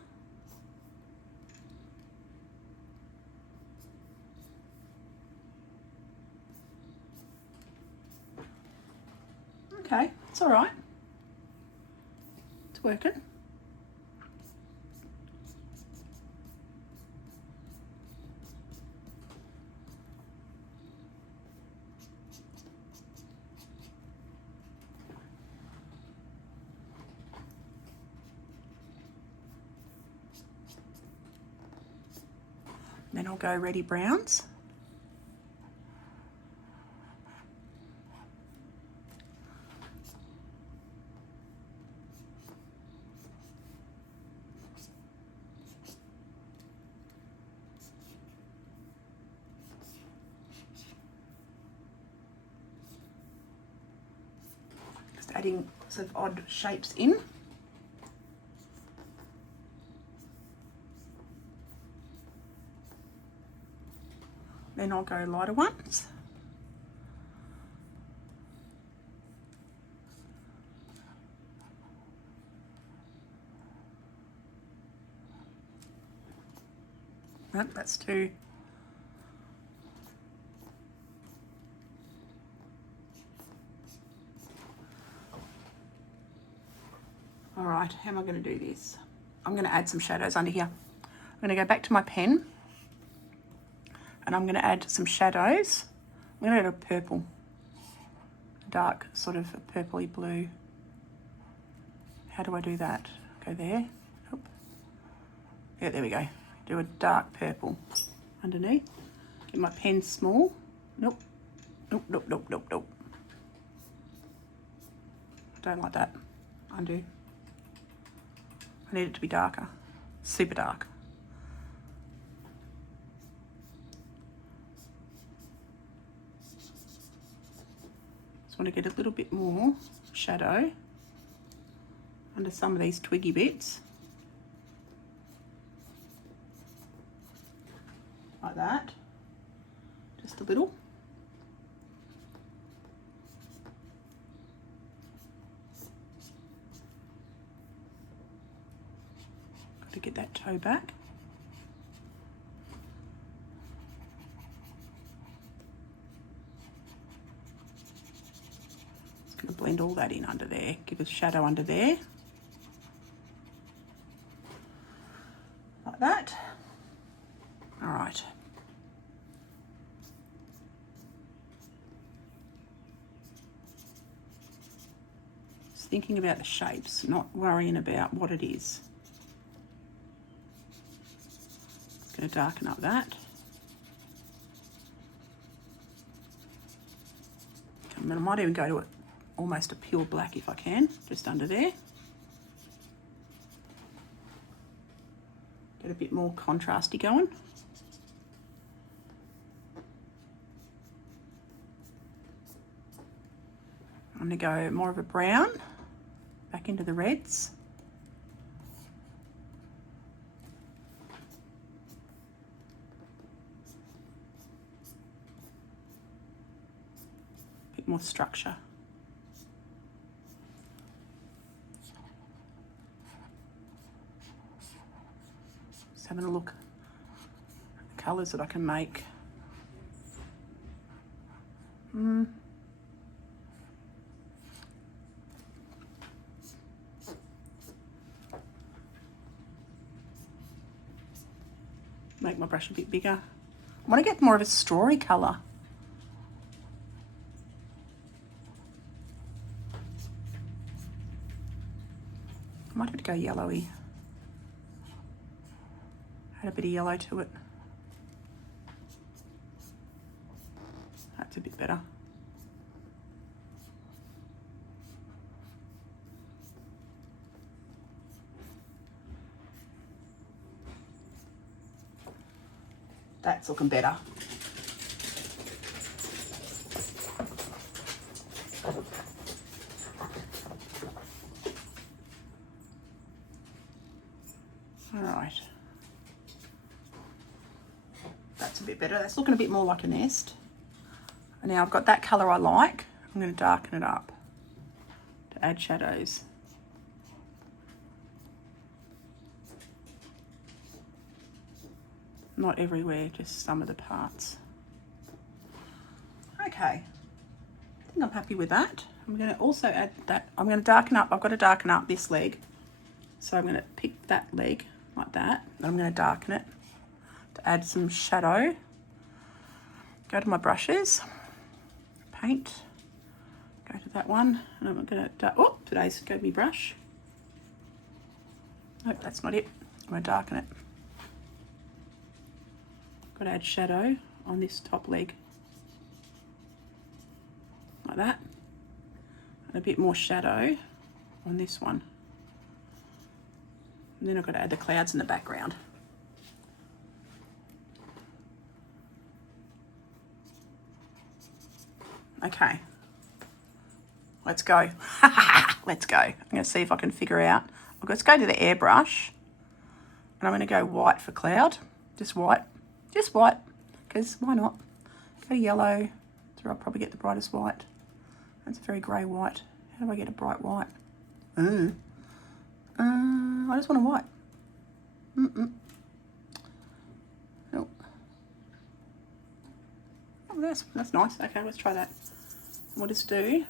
Okay, it's all right. It's working. Then I'll go ready browns. Just adding sort of odd shapes in. Then I'll go lighter ones. Nope, that's too. All right, how am I going to do this? I'm going to add some shadows under here. I'm going to go back to my pen and I'm going to add some shadows. I'm going to add a purple, dark sort of a purpley blue. How do I do that? Go there. Nope. Yeah, there we go. Do a dark purple underneath. Get my pen small. Nope. Nope, nope, nope, nope, nope. Don't like that. Undo. I need it to be darker. Super dark. Just want to get a little bit more shadow under some of these twiggy bits. Like that. Just a little. Got to get that toe back. Just going to blend all that in under there. Give a shadow under there. Like that. All right. Just thinking about the shapes, not worrying about what it is. Just going to darken up that. I might even go to almost a pure black if I can, just under there. Get a bit more contrasty going. I'm going to go more of a brown, back into the reds. Bit more structure. Just having a look at the colours that I can make. Make my brush a bit bigger. I want to get more of a strawy colour. I might have to go yellowy. Add a bit of yellow to it. That's a bit better. That's looking better. All right. That's a bit better. That's looking a bit more like a nest. And now I've got that colour I like. I'm going to darken it up to add shadows. Not everywhere, just some of the parts. Okay, I think I'm happy with that. I'm going to also add that, I'm going to darken up, I've got to darken up this leg. So I'm going to pick that leg like that, and I'm going to darken it to add some shadow. Go to my brushes, paint, go to that one, and I'm going to, oh, today's go to my brush. Nope, that's not it. I'm going to darken it. Got to add shadow on this top leg, like that, and a bit more shadow on this one. And then I've got to add the clouds in the background. Okay, let's go. Let's go. I'm going to see if I can figure out. Let's go to the airbrush, and I'm going to go white for cloud, just white. Just white, because why not? Go yellow, so I'll probably get the brightest white. That's a very grey white. How do I get a bright white? I just want a white. Nope. Oh, that's nice. Okay, let's try that. We'll just do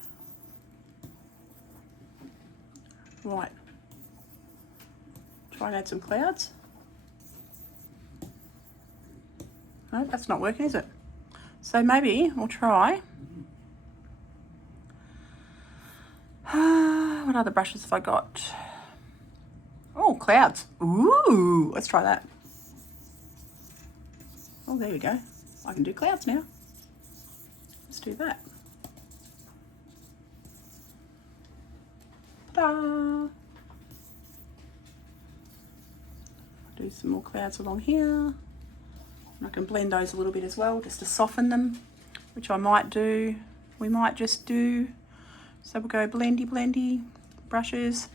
white. Try and add some clouds. No, that's not working, is it? So maybe we'll try. What other brushes have I got? Oh, clouds. Ooh, let's try that. Oh, there we go. I can do clouds now. Let's do that. Ta-da! Do some more clouds along here. And I can blend those a little bit as well, just to soften them, which I might do. We might just do. So we'll go blendy, blendy, brushes,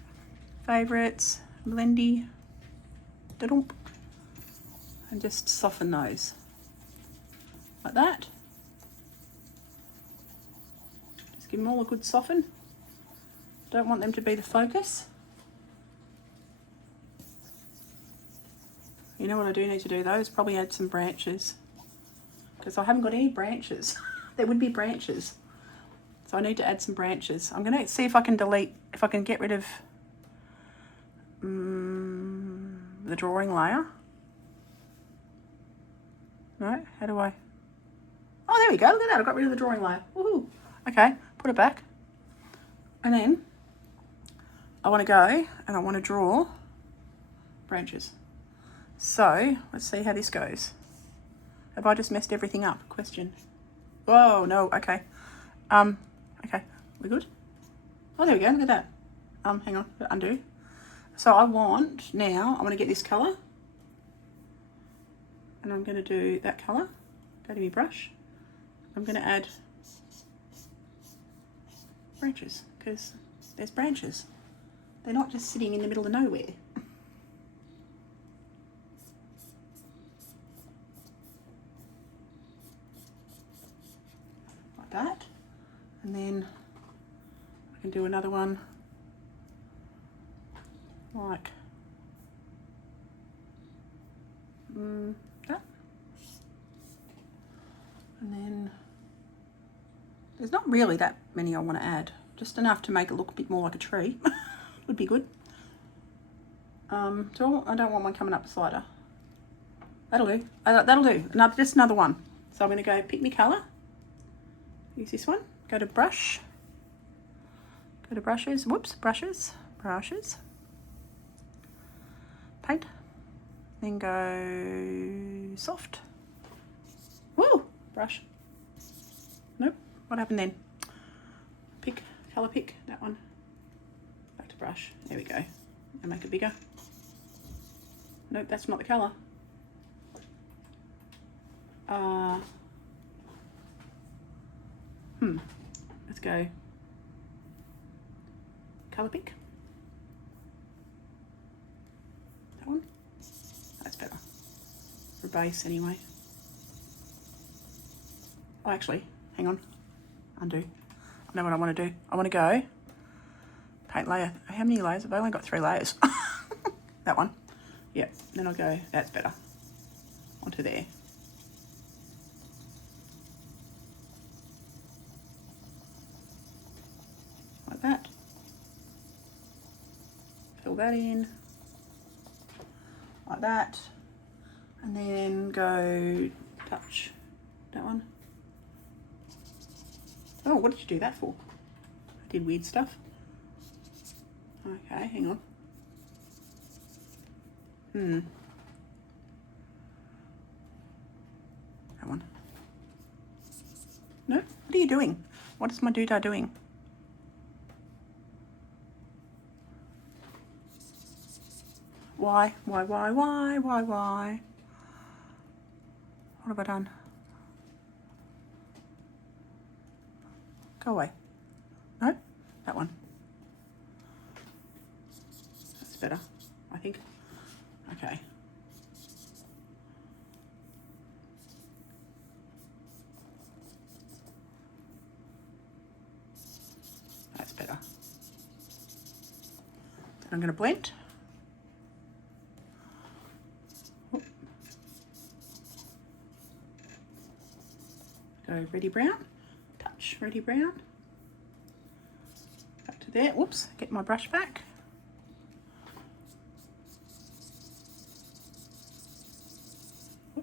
favourites, blendy, da-dump, and just soften those like that. Just give them all a good soften. Don't want them to be the focus. You know what I do need to do though is probably add some branches, because I haven't got any branches. There would be branches, so I need to add some branches. I'm gonna see if I can delete, if I can get rid of the drawing layer. No, how do I? Oh, there we go. Look at that. I got rid of the drawing layer. Woohoo! Okay, put it back, and then I want to go and I want to draw branches. So let's see how this goes. Have I just messed everything up? Question. Whoa, no. Okay. Okay. We good? Oh, there we go. Look at that. Hang on. Undo. So I want now. I want to get this color, and I'm going to do that color. Go to my brush. I'm going to add branches, because there's branches. They're not just sitting in the middle of nowhere. Like that. And then I can do another one like that. And then there's not really that many I want to add, just enough to make it look a bit more like a tree. Would be good. So I don't want one coming up beside her. That'll do. That'll do. Just another one. So I'm going to go pick my colour. Use this one. Go to brush. Go to brushes. Whoops, brushes. Brushes. Paint. Then go soft. Woo! Brush. Nope. What happened then? Pick. Colour pick. That one. Back to brush. There we go. And make it bigger. Nope, that's not the colour. Let's go colour pick. That one. That's better. For base anyway. Oh, actually, hang on. Undo. I know what I want to do. I want to go paint layer. How many layers? I've only got 3 layers. That one. Yep. Then I'll go, that's better. Onto there. Like that. Fill that in. Like that. And then go touch that one. Oh, what did you do that for? I did weird stuff. Okay, hang on. That one. No, what are you doing? What is my doodah doing? Why? Why? What have I done? Go away. No? That one. That's better, I think. Okay. That's better. Then I'm going to blend. Go ready brown, touch ready brown, back to there, whoops, get my brush back.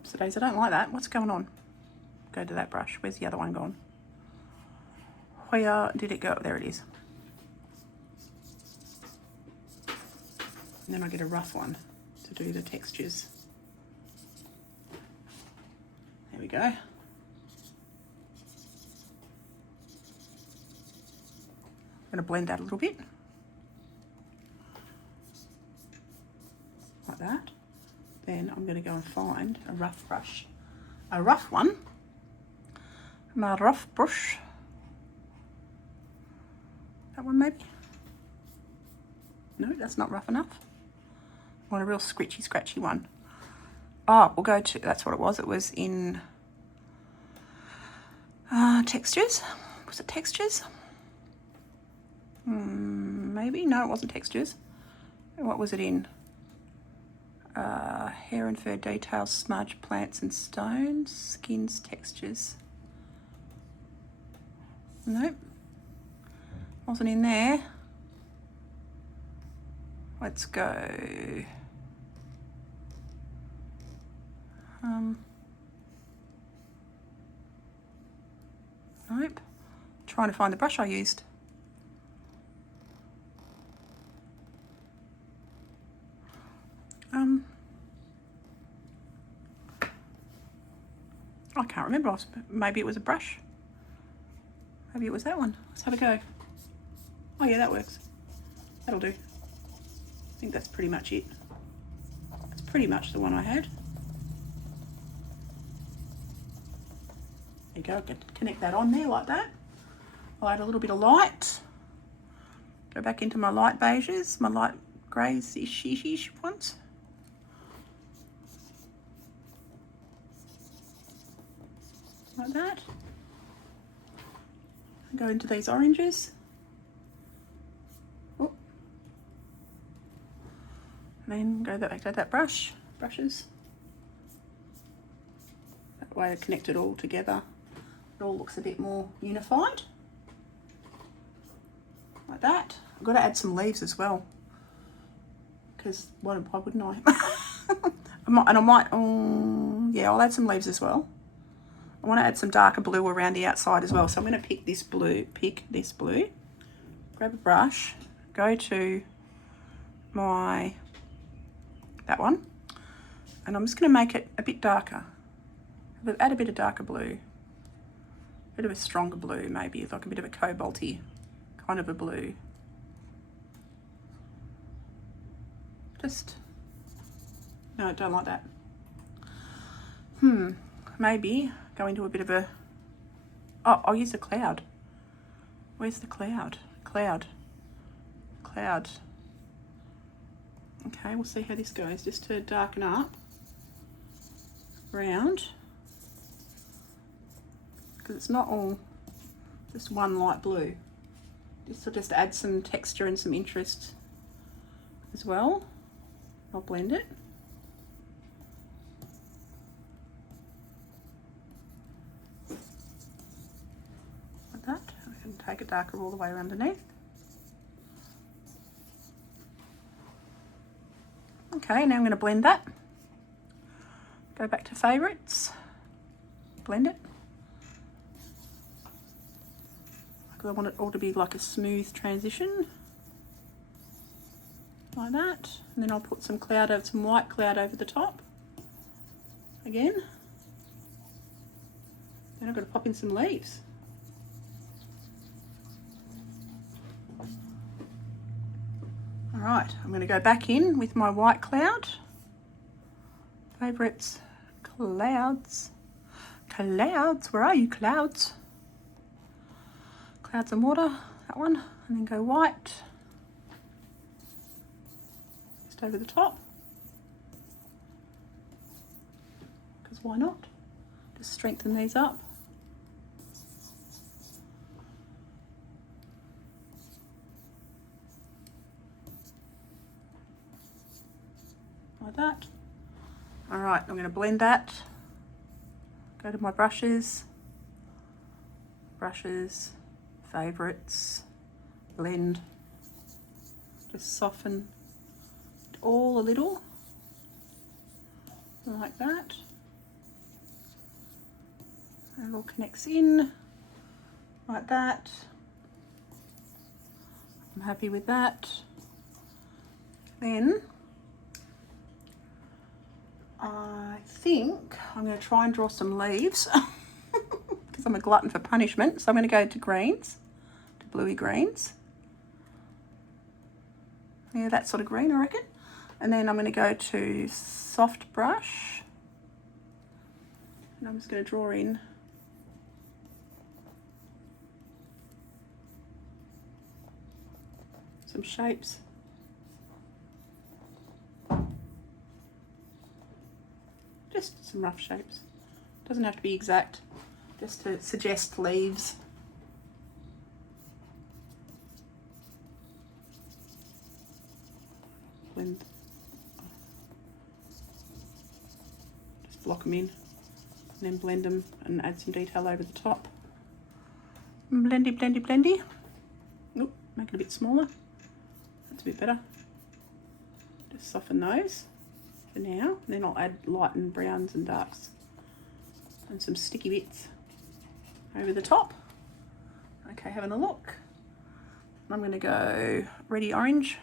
Whoops, days, I don't like that. What's going on? Go to that brush. Where's the other one gone? Where did it go? There it is. And then I get a rough one to do the textures. There we go. I'm going to blend that a little bit. Like that. Then I'm going to go and find a rough brush. A rough one. My rough brush. That one maybe? No, that's not rough enough. I want a real scratchy one. Oh, we'll go to, that's what it was. It was in textures. Was it textures? Maybe. No, it wasn't textures. What was it in? Hair and fur details, smudge, plants and stones, skins, textures. Nope. Wasn't in there. Let's go. Nope. Trying to find the brush I used. I can't remember. Maybe it was a brush. Maybe it was that one. Let's have a go. Oh yeah, that works. That'll do. I think that's pretty much it. That's pretty much the one I had. There you go. I can connect that on there like that. I'll add a little bit of light. Go back into my light beiges, my light greys-ish ones. Like that. Go into these oranges. Oh. And then go back to that brushes. That way I connect it all together. It all looks a bit more unified. Like that. I've got to add some leaves as well. Because why wouldn't I? I might, yeah, I'll add some leaves as well. I want to add some darker blue around the outside as well. So I'm going to pick this blue, grab a brush, go to that one, and I'm just going to make it a bit darker. Add a bit of darker blue, a bit of a stronger blue maybe, like a bit of a cobalty kind of a blue. No, I don't like that. Maybe go into a bit of a, oh, I'll use a cloud. Where's the cloud? Cloud. Okay, we'll see how this goes, just to darken up around, because it's not all just one light blue. This will just add some texture and some interest as well. I'll blend it. Like that. I can take it darker all the way underneath. Okay, now I'm going to blend that. Go back to favourites. Blend it. I want it all to be like a smooth transition. Like that. And then I'll put some white cloud over the top. Again. Then I've got to pop in some leaves. Alright, I'm going to go back in with my white cloud. Favourites, clouds. Clouds, where are you, clouds? Clouds and water, that one. And then go white. Just over the top. Because why not? Just strengthen these up. Like that. All right, I'm going to blend that. Go to my brushes, favourites, blend. Just soften it all a little, like that. And it all connects in like that. I'm happy with that. Then I think I'm going to try and draw some leaves because I'm a glutton for punishment. So I'm going to go to greens, to bluey greens. Yeah, that sort of green, I reckon. And then I'm going to go to soft brush. And I'm just going to draw in some shapes. Just some rough shapes. Doesn't have to be exact, just to suggest leaves. Blend. Just block them in and then blend them and add some detail over the top. Blendy, blendy, blendy. Oop, make it a bit smaller. That's a bit better. Just soften those for now. And then I'll add light and browns and darks and some sticky bits over the top. Okay, having a look. I'm going to go ready orange.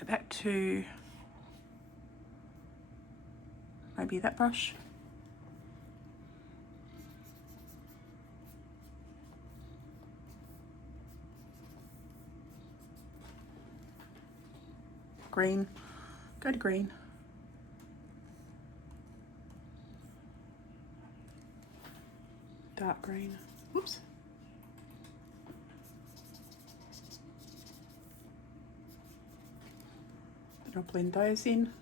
Go back to maybe that brush. Green. Go to green. Dark green. Whoops. Then I'll blend those in.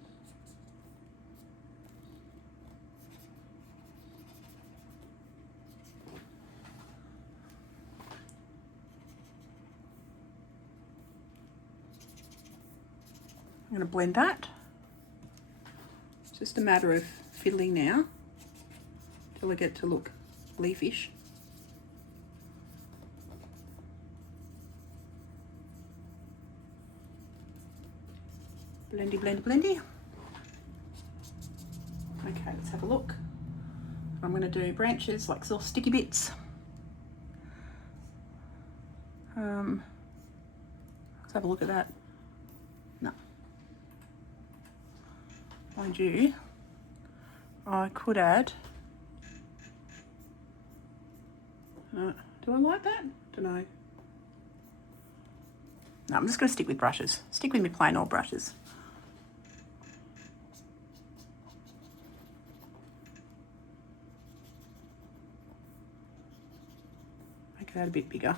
I'm going to blend that. It's just a matter of fiddling now till I get to look leafish. Blendy, blendy, blendy. Okay, let's have a look. I'm going to do branches like little sticky bits. Let's have a look at that. No. Mind you, I could add. Do I like that? Don't know. No, I'm just going to stick with brushes. Stick with me plain old brushes. Make that a bit bigger.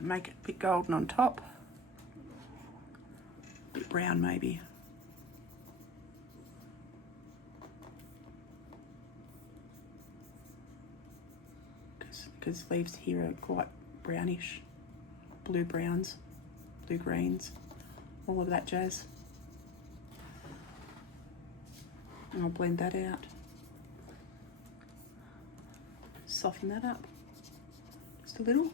Make it a bit golden on top. A bit brown maybe. Because leaves here are quite brownish. Blue browns, blue greens, all of that jazz. And I'll blend that out. Soften that up just a little.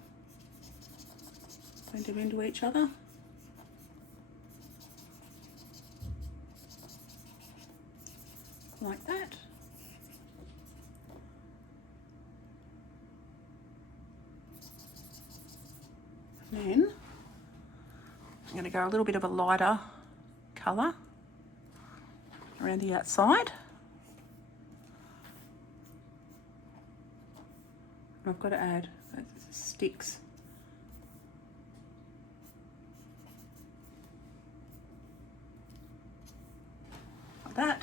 Blend them into each other. Like that. Then I'm going to go a little bit of a lighter colour around the outside. And I've got to add sticks. Like that.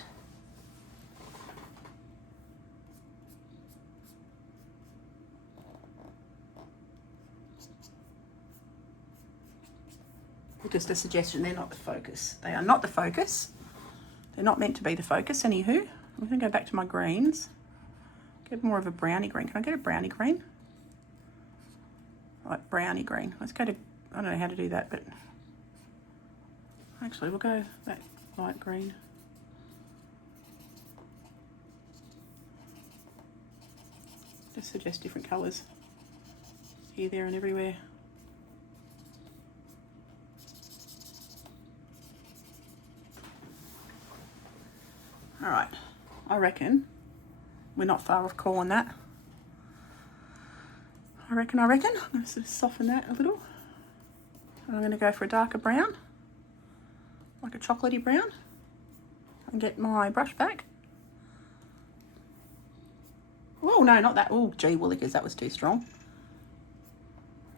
Just a suggestion, they're not the focus. They are not the focus. They're not meant to be the focus. Anywho, I'm going to go back to my greens. Get more of a brownie green. Can I get a brownie green? Like brownie green. Let's go to, I don't know how to do that, but actually we'll go that light green. Just suggest different colours here, there and everywhere. All right, I reckon we're not far off calling that. I reckon. I'm going to sort of soften that a little. And I'm going to go for a darker brown, like a chocolatey brown, and get my brush back. Oh, no, not that. Oh, gee willikers, that was too strong.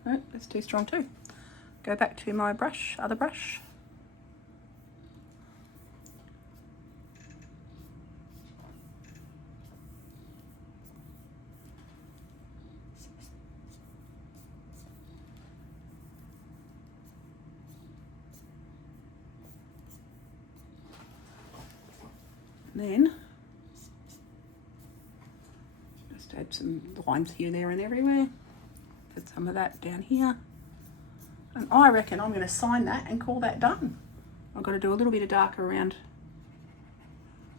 No, that's too strong too. Go back to my brush, other brush. Then just add some lines here, there and everywhere. Put some of that down here. And I reckon I'm going to sign that and call that done. I've got to do a little bit of darker around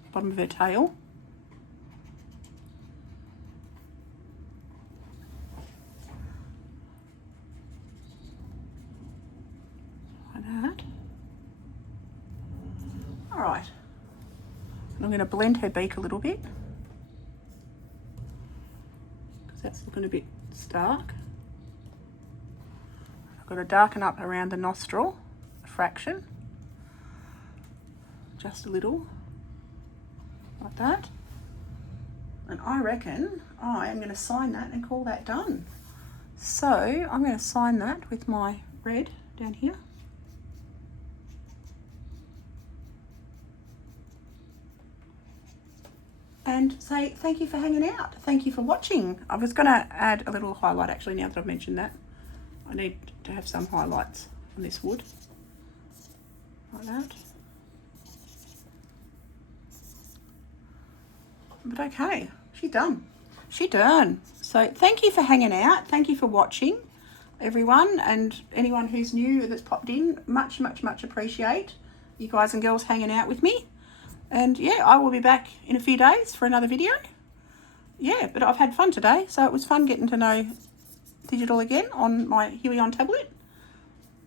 the bottom of her tail. Like that. Alright. I'm going to blend her beak a little bit because that's looking a bit stark. I've got to darken up around the nostril a fraction, just a little, like that. And I reckon I am going to sign that and call that done. So I'm going to sign that with my red down here. And say thank you for hanging out. Thank you for watching. I was going to add a little highlight actually now that I've mentioned that. I need to have some highlights on this wood. Like that. But okay, she's done. She's done. So thank you for hanging out. Thank you for watching, everyone. And anyone who's new that's popped in, much, much, much appreciate you guys and girls hanging out with me. And yeah, I will be back in a few days for another video. Yeah, but I've had fun today. So it was fun getting to know digital again on my Huey on tablet.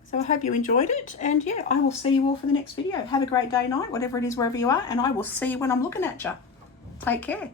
So I hope you enjoyed it. And yeah, I will see you all for the next video. Have a great day, night, whatever it is, wherever you are. And I will see you when I'm looking at you. Take care.